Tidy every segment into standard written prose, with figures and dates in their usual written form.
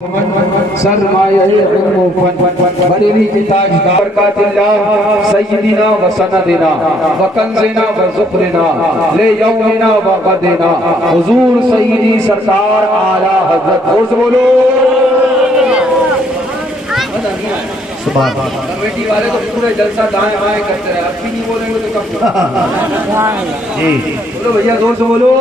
سرمایہ علم و فن بریلی کے تاجدار برکات اللہ سیدنا و سندنا و کنزنا و ظفرنا لے یومنا و غدنا حضور سیدی سرکار اعلی حضرت عرض بولو کمیٹی والے تو پورے جلسہ دائیں بائیں کرتے ہیں، اب بھی نہیں بولیں گے تو کب بولو بھیا زور سے بولو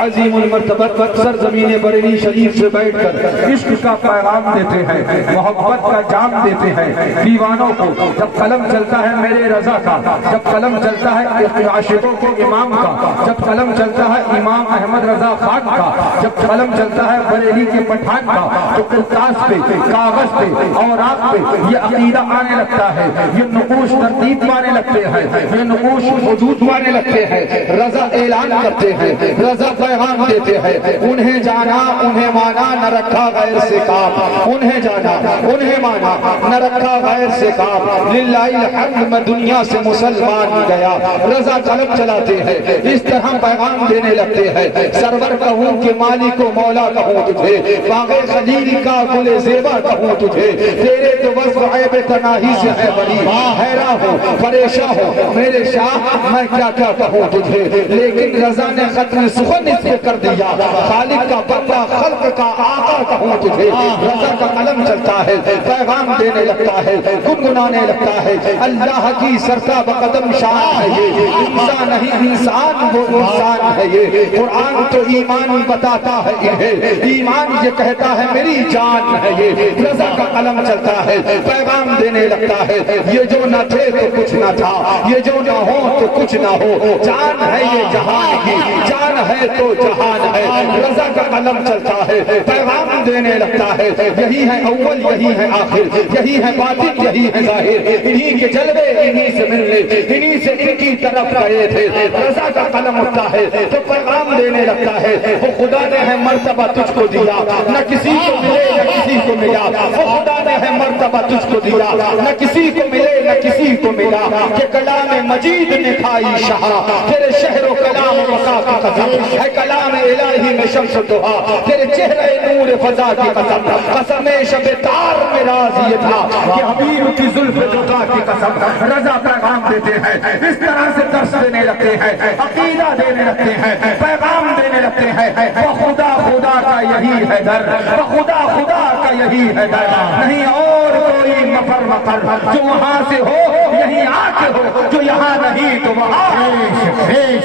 عظیم المرتبت سرزمین بریلی شریف سے بیٹھ کر عشق کا پیغام دیتے ہیں، محبت کا جام دیتے ہیں دیوانوں کو۔ جب قلم چلتا ہے میرے رضا کا، جب قلم چلتا ہے عاشقوں کو امام کا، جب قلم چلتا ہے امام احمد رضا خان کا، جب قلم چلتا ہے بریلی کے پٹھان کا، تو کرتاس پہ، کاغذ پہ، اوراق پہ یہ عقیدہ آنے لگتا ہے، یہ نقوش ترتیب پانے لگتے ہیں، یہ نقوش وجود پانے لگتے ہیں، رضا اعلان کرتے ہیں، رضا پیغام دیتے ہیں۔ انہیں جانا انہیں مانا نہ رکھا غیر سے کام، انہیں جانا انہیں مانا نہ رکھا غیر سے کام، للہ الحمد میں دنیا سے مسلمان گیا۔ رضا قلم چلاتے ہیں، اس طرح پیغام دینے لگتے ہیں، سرور کہوں کہ مالک و مولا کہوں تجھے، باغ خلیل کا گل زیبا کہوں تجھے، تیرے تو وصف عیب تناہی سے ہے بری، حیران ہو پریشان ہو میرے شاہ میں کیا کیا کہوں تجھے۔ لیکن رضا نے قتل سخن اس پہ کر دیا، خالق کا بندہ خلق کا آقا کہوں تجھے۔ رضا کا قلم چلتا ہے، پیغام دینے لگتا ہے، گنگنانے لگتا ہے، اللہ کی سرتا بقدم شان ہے یہ، انسان نہیں انسان وہ انسان ہے یہ۔ قرآن تو ایمان بتاتا ہے انہیں، ایمان یہ کہتا ہے میری جان ہے یہ۔ رضا کا قلم چلتا ہے، پیغام دینے لگتا ہے، یہ جو نہ تھے تو کچھ نہ تھا، یہ جو نہ ہو تو کچھ نہ ہو، جان ہے یہ جہان کی، جان ہے تو جہان ہے۔ رضا کا قلم چلتا ہے، پیغام دینے لگتا ہے، یہی ہے اول یہی ہے آخر، یہی ہے باطن یہی ہے ظاہر، انہی کے جلوے انہی سے ملنے، انہی سے ان کی طرف گئے تھے۔ رضا کا قلم اٹھتا ہے تو پیغام دینے لگتا ہے، وہ خدا نے ہے مرتبہ تجھ کو دیا، نہ کسی کو ملے نہ کسی کو ملا، وہ خدا نے ہے مرتبہ تجھ کو دیا، نہ کسی کو ملے نہ کسی کو ملا، کہ کلام مجید نے کھائی شہا، تیرے شہر و کلام وقا کی قسم ہے، کلام الہی میں شمس دہا، تیرے چہرے نور فضا کی قسم، قسم شب تار میں راز یہ تھا کہ حبیب کی زلف جدا کی قسم۔ رضا پیغام دیتے ہیں، اس طرح سے درس دینے لگتے ہیں، عقیدہ دینے لگتے ہیں، پیغام دینے لگتے ہیں، وہ خدا خدا کا یہی ہے در، وہ خدا خدا کا یہی ہے در، نہیں اور کوئی مفر مفر، جو وہاں سے ہو یہیں آ کے ہو، جو یہاں نہیں تو وہاں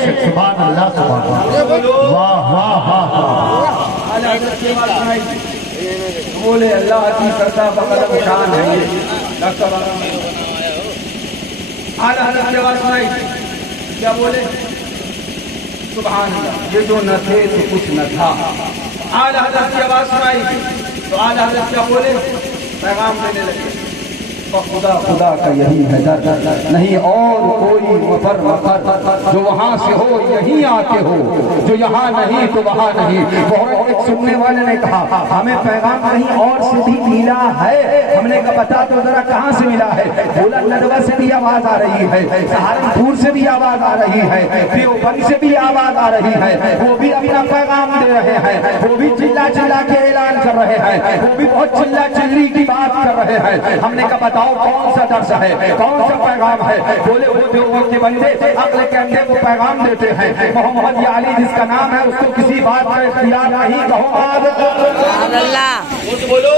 سبحان اللہ سبحان اللہ، واہ واہ واہ۔ بولے اللہ کی سرتا بقدم شان ہے یہ۔ اعلیٰ حضرت کی آواز سنائی، کیا بولے؟ سبحان اللہ، یہ جو نہ تھے تو کچھ نہ تھا۔ اعلیٰ حضرت کی آواز سنائی تو اعلیٰ حضرت کیا بولے؟ پیغام دینے لگے، خدا خدا کا یہی ہے در، نہیں اور کوئی مفر مفر، جو وہاں سے ہو یہیں آتے ہو، جو یہاں نہیں تو وہاں نہیں۔ بہت ایک سننے والے نے کہا ہمیں پیغام کہیں اور سے بھی ملا ہے، ہم نے کہا بتا تو ذرا کہاں سے ملا ہے؟ بولا ندوہ سے بھی آواز آ رہی ہے، سہارنپور سے بھی آواز آ رہی ہے، دیوبند سے بھی آواز آ رہی ہے، وہ بھی اپنا پیغام دے رہے ہیں، وہ بھی چلا چلا کے اعلان کر رہے ہیں، وہ بھی بہت چلا چلی کی بات کر رہے ہیں۔ ہم نے کہا بتاؤ کون سا درس ہے، کون سا پیغام ہے؟ بولے وہ دیوبند کے بندے عقل کے اندھے کو پیغام دیتے ہیں، محمد یا علی جس کا نام ہے اس کو کسی بات کا اختیار نہیں، کہو ماد اللہ، بولو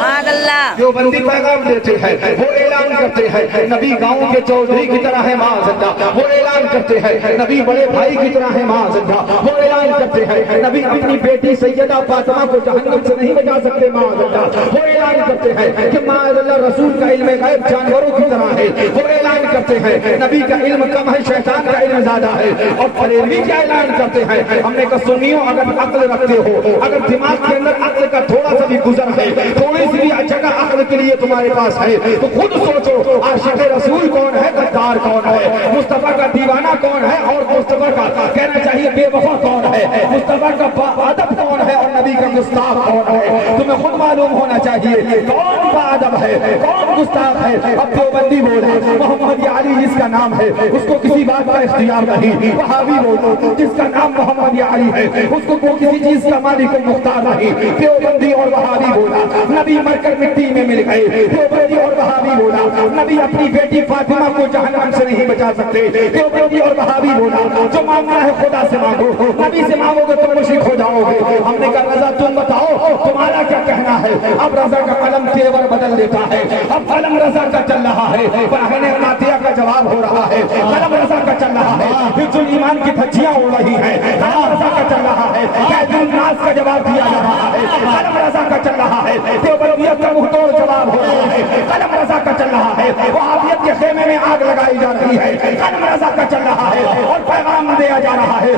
ماد اللہ۔ دیوبندی پیغام دیتے ہیں، وہ اعلان کرتے ہیں نبی گاؤں کے چودھری کی طرح ہے معاذ اللہ، وہ اعلان کرتے ہیں نبی بڑے بھائی کی طرح ہے معاذ اللہ، وہ اعلان کرتے ہیں نبی اپنی بیٹی سیدہ فاطمہ کو جہنم سے نہیں بچا سکتے معاذ اللہ، وہ اعلان کرتے ہیں کہ معاذ اللہ رسول کا علم غیب جانوروں کی طرح ہے، وہ اعلان کرتے ہیں نبی کا علم کم ہے شیطان کا علم زیادہ ہے، اور بریلوی کیا اعلان کرتے ہیں؟ ہم نے کہا سنیوں اگر عقل رکھتے ہو، اگر دماغ کے اندر عقل کا تھوڑا سا بھی گزر ہے، تھوڑی سی بھی جگہ عقل کے لیے تمہارے پاس ہے تو خود سوچو عاشق رسول کون ہے، غدار کون ہے، مصطفیٰ کا دیوانہ کون ہے، اور مصطفیٰ کا کہنا چاہیے بے وفا کون ہے، مصطفیٰ کا با ادب کون کون ہے اور نبی کا گستاخ کون ہے، تمہیں خود معلوم ہونا چاہیے کون باادب ہے کون گستاخ ہے۔ اب دیوبندی بولے محمد علی جس کا نام ہے اس کو کسی بات کا اختیار نہیں، وہابی بولو جس کا نام محمد علی ہے اس کو کسی چیز کا مالک و مختار نہیں۔ دیوبندی اور وہابی بولا نبی مر کر مٹی میں مل گئے، دیوبندی اور وہابی بولا نبی اپنی بیٹی فاطمہ کو جہنم سے نہیں بچا سکتے، دیوبندی اور وہابی بولا جو مانگنا ہے خدا سے مانگو، نبی سے مانگو گے تو مشرک ہو جاؤ گے۔ ہم نے کہا رضا تم بتاؤ تمہارا کیا کہنا ہے؟ اب رضا کا قلم تیور بدل دیتا ہے، اب قلم رضا کا چل رہا ہے، براہین ناتیہ کا جواب ہو رہا ہے، قلم رضا کا چل رہا ہے، حفظ الایمان کی دھجیاں اڑ رہی ہیں، قلم رضا کا چل رہا ہے، قید الناس کا جواب دیا جا رہا ہے، قلم رضا کا چل رہا ہے، دیوبندیت کا منہ توڑ جواب ہو رہا ہے، قلم رضا کا چل رہا ہے، وہابیت کے خیمے میں آگ لگائی جا رہی ہے، قلم رضا کا چل رہا ہے اور پیغام دیا جا رہا ہے۔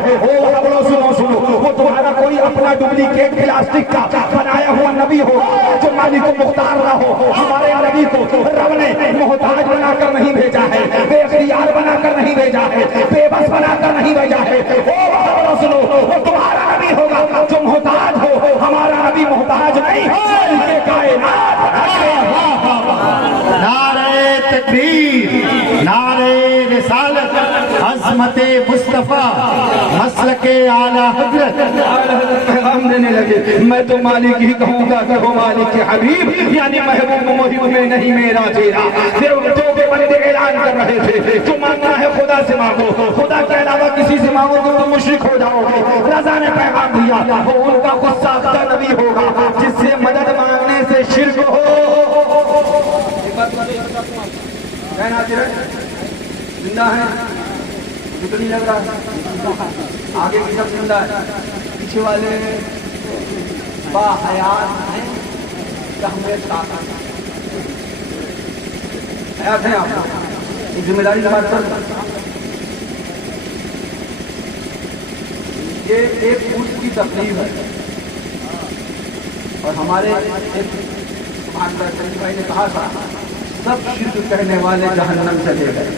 سنو وہ تمہارا کوئی اپنا ڈپلیکیٹ پلاسٹک کا بنایا ہوا نبی ہو جو مالک و مختار نہ ہو۔ ہمارے نبی کو رب نے محتاج بنا کر نہیں بھیجا ہے، بے اختیار بنا کر نہیں بھیجا ہے، بے بس بنا کر نہیں بھیجا ہے۔ سنو وہ تمہارا نبی ہوگا جو محتاج ہو، ہمارا نبی محتاج نہیں ہے، کائنات۔ نعرہ تکبیر، نعرہ رسالت، عظمت مصطفیٰ، مسلک اعلیٰ حضرت پیغام دینے لگے میں تو مالک ہی کہوں گا کہ وہ مالک کے حبیب یعنی محبوب محب میں نہیں میرا چہرہ۔ جو بے بندے اعلان کر رہے تھے جو مانگنا ہے خدا سے مانگو، خدا کے علاوہ کسی سے مانگو گے تو مشرک ہو جاؤ گے۔ رضا نے پیغام دیا وہ ان کا خود ساختہ نبی ہوگا جس سے مدد مانگنے سے شرک ہو۔ زندہ ہے نہیں لگ رہا، آگے کی سب زندہ ہے، پیچھے والے با حیات ہیں کہ ہمیں طاقت حیات ہیں۔ آپ یہ ذمہ داری سے بات کر، یہ ایک اس کی تقریب ہے اور ہمارے ایک بھائی نے کہا تھا سب شرک کہنے والے جہنم چلے گئے،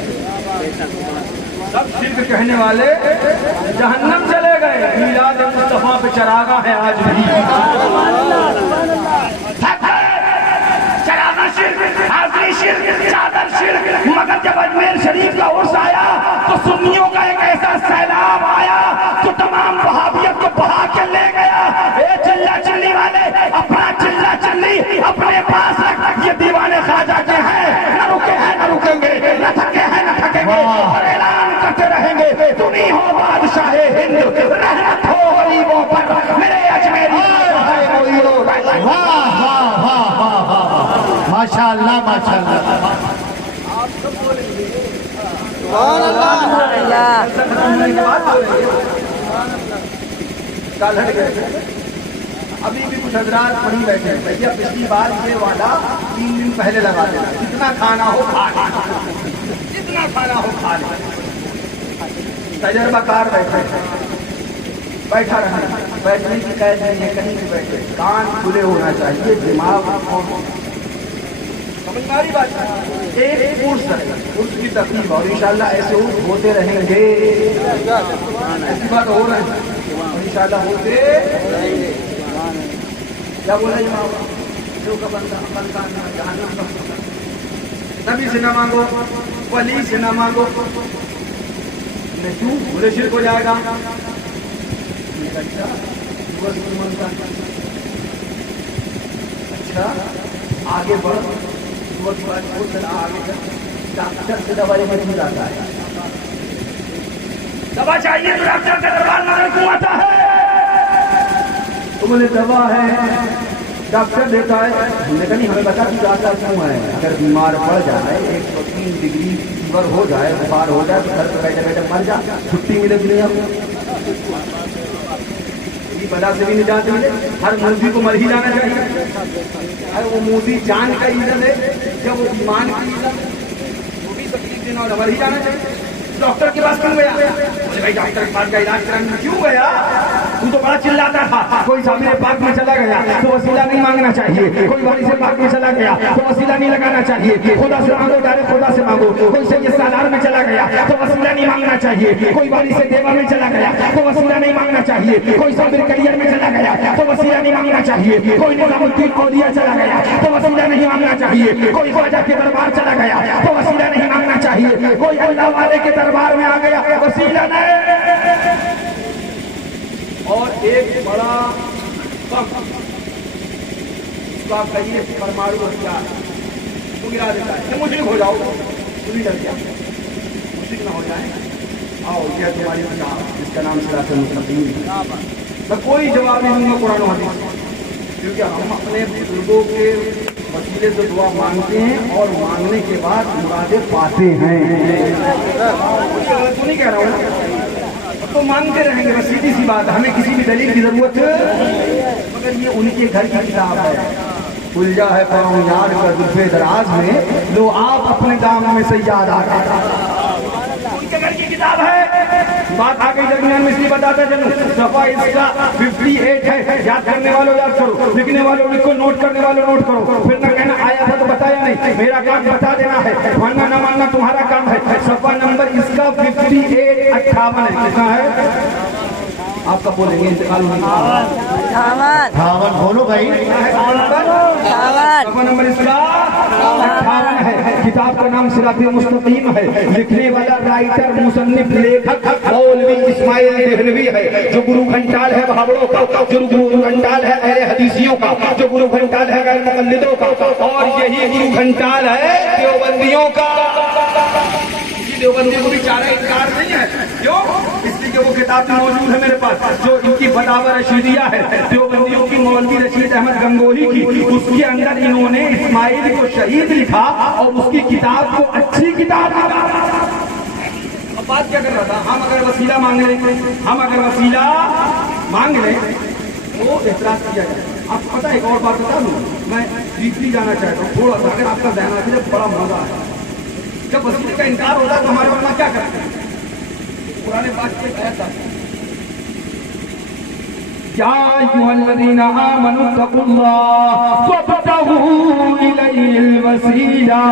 سب شرک کہنے والے جہنم چلے گئے۔ میلاد مصطفیٰ پہ چراغاں ہے آج بھی، چراغاں شرک، حاضری شرک، چادر شرک۔ مگر جب اجمیر شریف کا عرس آیا تو سنیوں کا ایک ایسا سیلاب آیا جو تمام وہابیت کو بہا کے لے گیا۔ اے چلہ چلی والے اپنا چلہ چلی اپنے پاس رکھ، یہ دیوانے خواجہ کے ہیں، نہ رکے ہیں نہ رکیں گے، نہ تھکے ہیں نہ تھکیں گے، اور اعلان کرتے رہیں گے تمہیں ہو بادشاہ ہند، رحمت ہو غریبوں پر میرے اجمیری۔ واہ واہ واہ واہ واہ، ماشاء اللہ ماشاء اللہ۔ ابھی بھی کچھ حضرات وہیں بیٹھے ہیں، بھیا پچھلی بار یہ وعدہ 3 دن پہلے لگا دینا، جتنا کھانا ہو کھا لینا، جتنا کھانا ہو کھا لینا۔ تجربہ کار بیٹھا رہے، بیٹھنے کی قید نہیں ہے، کہیں بھی بیٹھے، کان کھلے ہونا چاہیے، دماغ سمجھ میں آ رہی بات ہے۔ ایک کورس ہے، اس کی تقریب اور انشاءاللہ ایسے ہوتے رہیں گے، ایسی بات ہو رہے ہیں انشاءاللہ ہوتے رہیں گے۔ کیا بولا جو کا بنتا جہنم کا، نبی سے نہ مانگو، ولی سے نہ مانگو، کیوں بولے شرک ہو جائے گا۔ اچھا آگے بڑھ، ڈاکٹر سے دوائی نہیں جاتا ہے، دوا چاہیے تو ڈاکٹر کا دربار میں کیوں آتا ہے؟ تو بولے دوا ہے ڈاکٹر دیتا ہے، ہم نے کہا نہیں ہمیں بتا کہ جاتا کیوں ہے۔ اگر بیمار پڑ جائے 103 ڈگری فیور ہو جائے، بخار ہو جائے تو گھر پہ بیٹھے بیٹھے مر جا، چھٹی ملے گی نہیں آپ کو، بلا سے بھی نجات ملے۔ ہر موذی کو مر ہی جانا چاہیے، ہر وہ موذی جان کا عزت ہے جب وہ ایمان کی عزت، وہ بھی تکلیف دینا اور مر ہی جانا چاہیے۔ ڈاکٹر کے پاس کیوں گیا؟ بولے بھائی ڈاکٹر کے پاس کا علاج کرانے کیوں گیا؟ تو بڑا چلاتا تھا, کوئی ضامن پاک میں چلا گیا تو وسیلہ نہیں مانگنا چاہیے, کوئی وارث پاک میں چلا گیا تو وسیلہ نہیں لگانا چاہیے, خدا سے مانگو, ڈائریکٹ خدا سے مانگو. کوئی سید سالار میں چلا گیا تو وسیلہ نہیں مانگنا چاہیے, کوئی وارث دیوا میں چلا گیا تو وسیلہ نہیں مانگنا چاہیے, کوئی صابر کلیئر میں چلا گیا تو وسیلہ نہیں مانگنا چاہیے, کوئی نظام الدین اولیا چلا گیا تو وسیلہ نہیں مانگنا چاہیے, کوئی خواجہ کے دربار چلا گیا تو وسیلہ نہیں مانگنا چاہیے, کوئی اللہ والے کے دربار میں آ گیا وسیلہ نہیں. اور ایک بڑا کم اس کا کہیے پرمانو ہتھیار تو گرا دیتا ہے کہ مشرک ہو جاؤ, تم ہی ڈر گیا مشرک نہ ہو جائے. آؤ یہ تمہاری کتاب جس کا نام صراط المستقیم. میں کوئی جواب نہیں دوں گا قرآن و حدیث, کیونکہ ہم اپنے بزرگوں کے وسیلے سے دعا مانگتے ہیں اور مانگنے کے بعد مرادیں پاتے ہیں. تو نہیں کہہ رہا ہوں تو مانگتے رہیں گے, بس سیدھی سی بات, ہمیں کسی بھی دلیل کی ضرورت, مگر یہ ان کے گھر کی کتاب ہے. الجھا ہے پاؤں یار کا دفے دراز میں, لو آپ اپنے دام میں سے یاد آ گئے, ان کے گھر کی کتاب ہے. بات آ گئی درمیان میں, اس لیے بتاتا چلوں, صفحہ اس کا 58 ہے. یاد کرنے والوں یاد کرو, لکھنے والوں لکھو, نوٹ کرنے والوں نوٹ کرو, پھر نہ کہنا آیا تھا تو بتایا نہیں. میرا کام بتا دینا ہے, ماننا نہ ماننا تمہارا کام ہے. صفحہ نمبر اس کا 58 58 ہے. کتنا ہے آپ کا بولیں گے, انتقال ہونے کا 58 بولو بھائی. صفحہ نمبر اس کا 58 ہے. کتاب کا نام صراط مستقیم ہے. لکھنے والا رائٹر مصنف لیکھک مولوی اسماعیل دہلوی ہے, جو گرو گھنٹال ہے بھاوڑوں کا, جو گرو گھنٹال ہے اہل حدیثیوں کا, جو گرو گھنٹال ہے غیر مقلدوں کا, اور یہی گرو گھنٹال ہے دیوبندیوں کا. دیوبندیوں کو بھی چارہ انکار نہیں ہے, کیوں؟ اس لیے کہ وہ کتاب موجود ہے میرے پاس, جو ان کی فتاوی رشیدیہ ہے دیوبندیوں کی, مولوی رشید احمد گنگوہی کی. اس کے اندر انہوں نے اسماعیل کو شہید لکھا اور اس کی کتاب کو اچھی کتاب لکھا. اب بات کیا کر رہا تھا, ہم اگر وسیلہ مانگ لیں تو اعتراض کیا جائے. آپ کو پتا ایک اور بات بتا دوں, میں ڈیپلی جانا چاہتا ہوں تھوڑا سا, اگر آپ کا ذہن رکھے بڑا مزہ ہے. جب وسیلے کا انکار ہوتا ہے تو ہمارے علماء کیا کرتے ہیں؟ قرآن پاک کے آیت ہے, یا ایھا الذین آمنوا اتقوا اللہ وابتغوا الیہ الوسیلہ.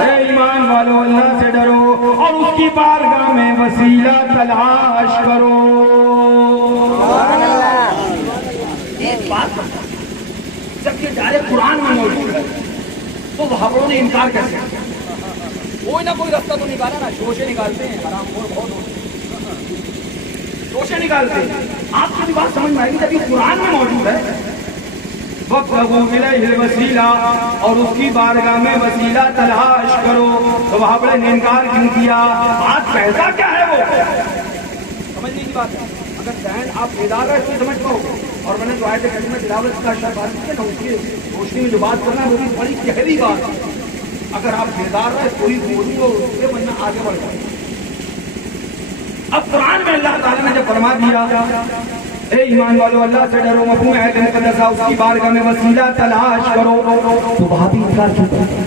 اے ایمان والو, اللہ سے ڈرو اور اس کی بارگاہ میں وسیلہ تلاش کرو. ایک بات جب یہ ڈائریکٹ قرآن میں موجود ہے تو وہابڑوں نے انکار کیسے کیا؟ کوئی نہ کوئی رستہ تو نکالا نا, شوشے نکالتے ہیں, حرام خور بہت ہوتے ہیں, شوشے نکالتے ہیں. آپ کو بھی بات سمجھ میں آئے گی, جب یہ قرآن میں موجود ہے وَابْتَغُوا إِلَيْهِ الْوَسِيلَةَ, اور اس کی بارگاہ میں وسیلہ تلاش کرو, تو وہابڑے نے انکار کیوں کیا؟ بات کہتا کیا ہے وہ سمجھنے کی بات ہے. اگر ذہن آپ بیدار ہے تو سمجھ پاؤ گے. اور میں نے جو آیت کریمہ تلاوت کا شرط بات کی ہے نا, اس کی روشنی میں جو بات کرنا ہے وہ بھی بڑی گہری بات ہے. اگر آپ بیدار رہے کوئی بولوں گا اس سے ورنہ آگے بڑھ جائے. اب قرآن میں اللہ تعالیٰ نے جب فرما دیا اے ایمان والو اللہ سے ڈرو, مفہوم ہے مقدسہ اس کی بارگاہ میں وسیلہ تلاش کرو, تو وہاں بھی انکار کیوں کرتا ہے؟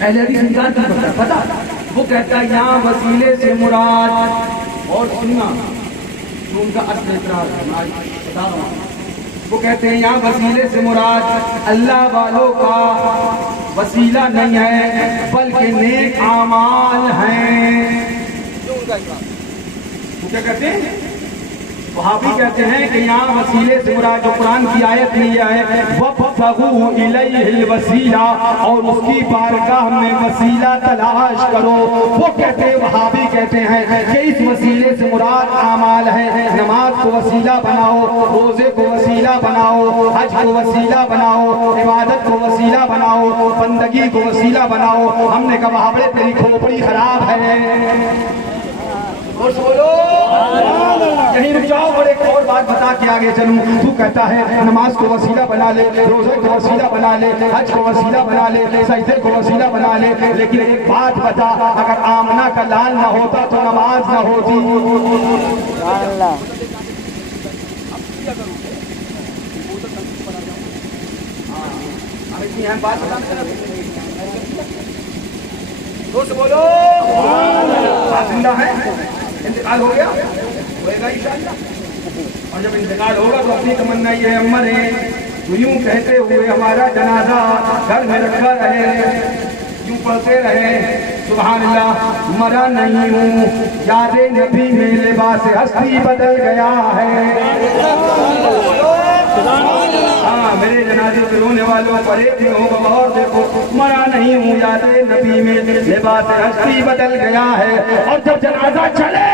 اہل حدیث انکار کیوں کرتا ہے پتا؟ وہ کہتا ہے یہاں وسیلے سے مراد, اور سننا ان کا اصل اعتراض ہے, بتا رہا ہوں. وہ کہتے ہیں یہاں وسیلے سے مراد اللہ والوں کا وسیلہ نہیں ہے بلکہ نیک اعمال ہیں. وہ کیا کہتے ہیں؟ وہابی کہتے ہیں کہ یہاں وسیلے سے مراد جو قرآن کی آیت لی ہے وَابْتَغُوا إِلَيْهِ الْوَسِيلَةَ, اور اس کی بارگاہ میں وسیلہ تلاش کرو. وہ کہتے ہیں, وہابی کہتے ہیں کہ اس وسیلے سے مراد اعمال ہے. نماز کو وسیلہ بناؤ, روزے کو وسیلہ بناؤ, حج کو وسیلہ بناؤ, عبادت کو وسیلہ بناؤ, بندگی کو وسیلہ بناؤ. ہم نے کہا وہابڑے تیری کھوپڑی خراب ہے. بولو یہیں رک جاؤ, اور ایک اور بات بتا کے آگے چلوں. تو کہتا ہے نماز کو وسیلہ بنا لے, روزے کو وسیلہ بنا لے, حج کو وسیلہ بنا لے, سجدے کو وسیلہ بنا لے, لیکن ایک بات بتا, اگر آمنہ کا لال نہ ہوتا تو نماز نہ ہوتی. دوست بولو زندہ ہے، انتقال ہو گیا، ہوئے گا انشاءاللہ، اور جب انتقال ہوگا تو اپنی تمنا یہ امر ہے تو یوں کہتے ہوئے ہمارا جنازہ گھر میں رکھا رہے، یوں پڑھتے رہے سبحان اللہ، مرا نہیں ہوں یاد نبی میں لباس ہستی بدل گیا ہے۔ ہاں میرے جنازے پہ رونے والوں پر ایک ہو اور دیکھو، مرا نہیں ہوں یاد نبی میں لباس ہستی بدل گیا ہے۔ اور جب جنازہ چلے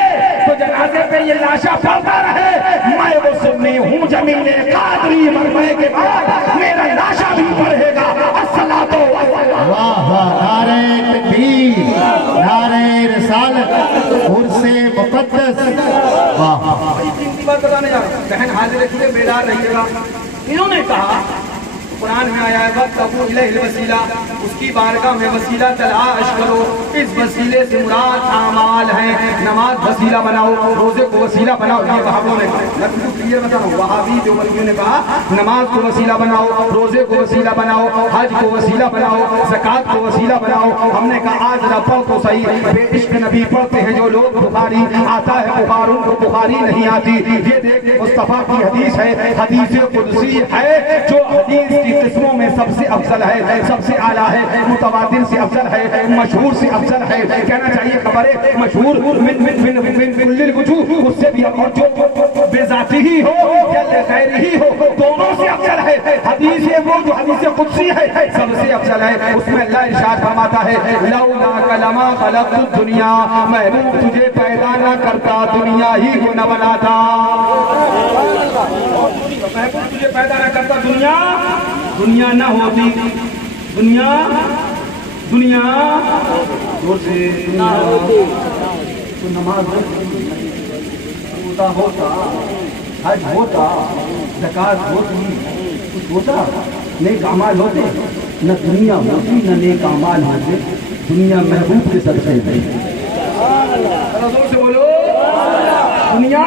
تو جنازے پہ یہ لاشا پڑتا رہے، میں وہ سنی ہوں جمیل قادری مرنے کے بعد میرا لاشا بھی پڑھے گا الصلاۃ واہ واہ، نعرہ تکبیر، نعرہ رسالت، عرس مقدس، واہ بات بتانے جا رہا ہوں، بہن حاضر رکھیے، بیدار رہیے گا۔ انہوں نے کہا قرآن میں آیا ہے وَابْتَغُوا إِلَيْهِ الْوَسِيلَةَ، اس کی بارگاہ میں وسیلہ تلاش کرو۔ اس وسیلے سے مراد اعمال ہیں، نماز وسیلہ بناؤ، روزے کو وسیلہ بناؤ، یہ وہابیوں نے کہا، میں بالکل کلیئر بتا رہا ہوں، وہابی دیوبندیوں نے کہا نماز کو وسیلہ بناؤ، روزے کو وسیلہ بناؤ، حج کو وسیلہ بناؤ، زکوٰۃ کو وسیلہ بناؤ۔ ہم نے کہا آج ذرا پڑھ تو صحیح، بے عشق نبی پڑھتے ہیں جو لوگ، بخاری آتا ہے بخار، ان کو بخاری نہیں آتی۔ یہ دیکھ مصطفیٰ کی حدیث ہے، حدیث قدسی ہے، جو حدیث کی قسموں میں سب سے افضل ہے، سب سے اعلیٰ ہے، متواتر سے افضل ہے، مشہور سے افضل ہے، کہنا چاہیے خبر ہے مشہور من کل الوجوہ، اس سے بھی اور جو بے ذاتی ہی ہو یا غیر ہی ہو، دونوں سے افضل ہے۔ حدیث وہ جو حدیث قدسی ہے سب سے افضل ہے، اس میں اللہ ارشاد فرماتا ہے لولا لما خلقت الدنیا، محبوب تجھے پیدا نہ کرتا دنیا ہی کو نہ بناتا، محبوب تجھے پیدا نہ کرتا دنیا نہ ہوتی، دنیا دور سے تو نماز ہوتا، حج ہوتا، زکوٰۃ ہوتی، کچھ ہوتا، نیک اعمال ہوتے، نہ دنیا ہوتی نہ نیک اعمال ہوتے، دنیا محبوب کے صدقے میں، زور سے بولو، دنیا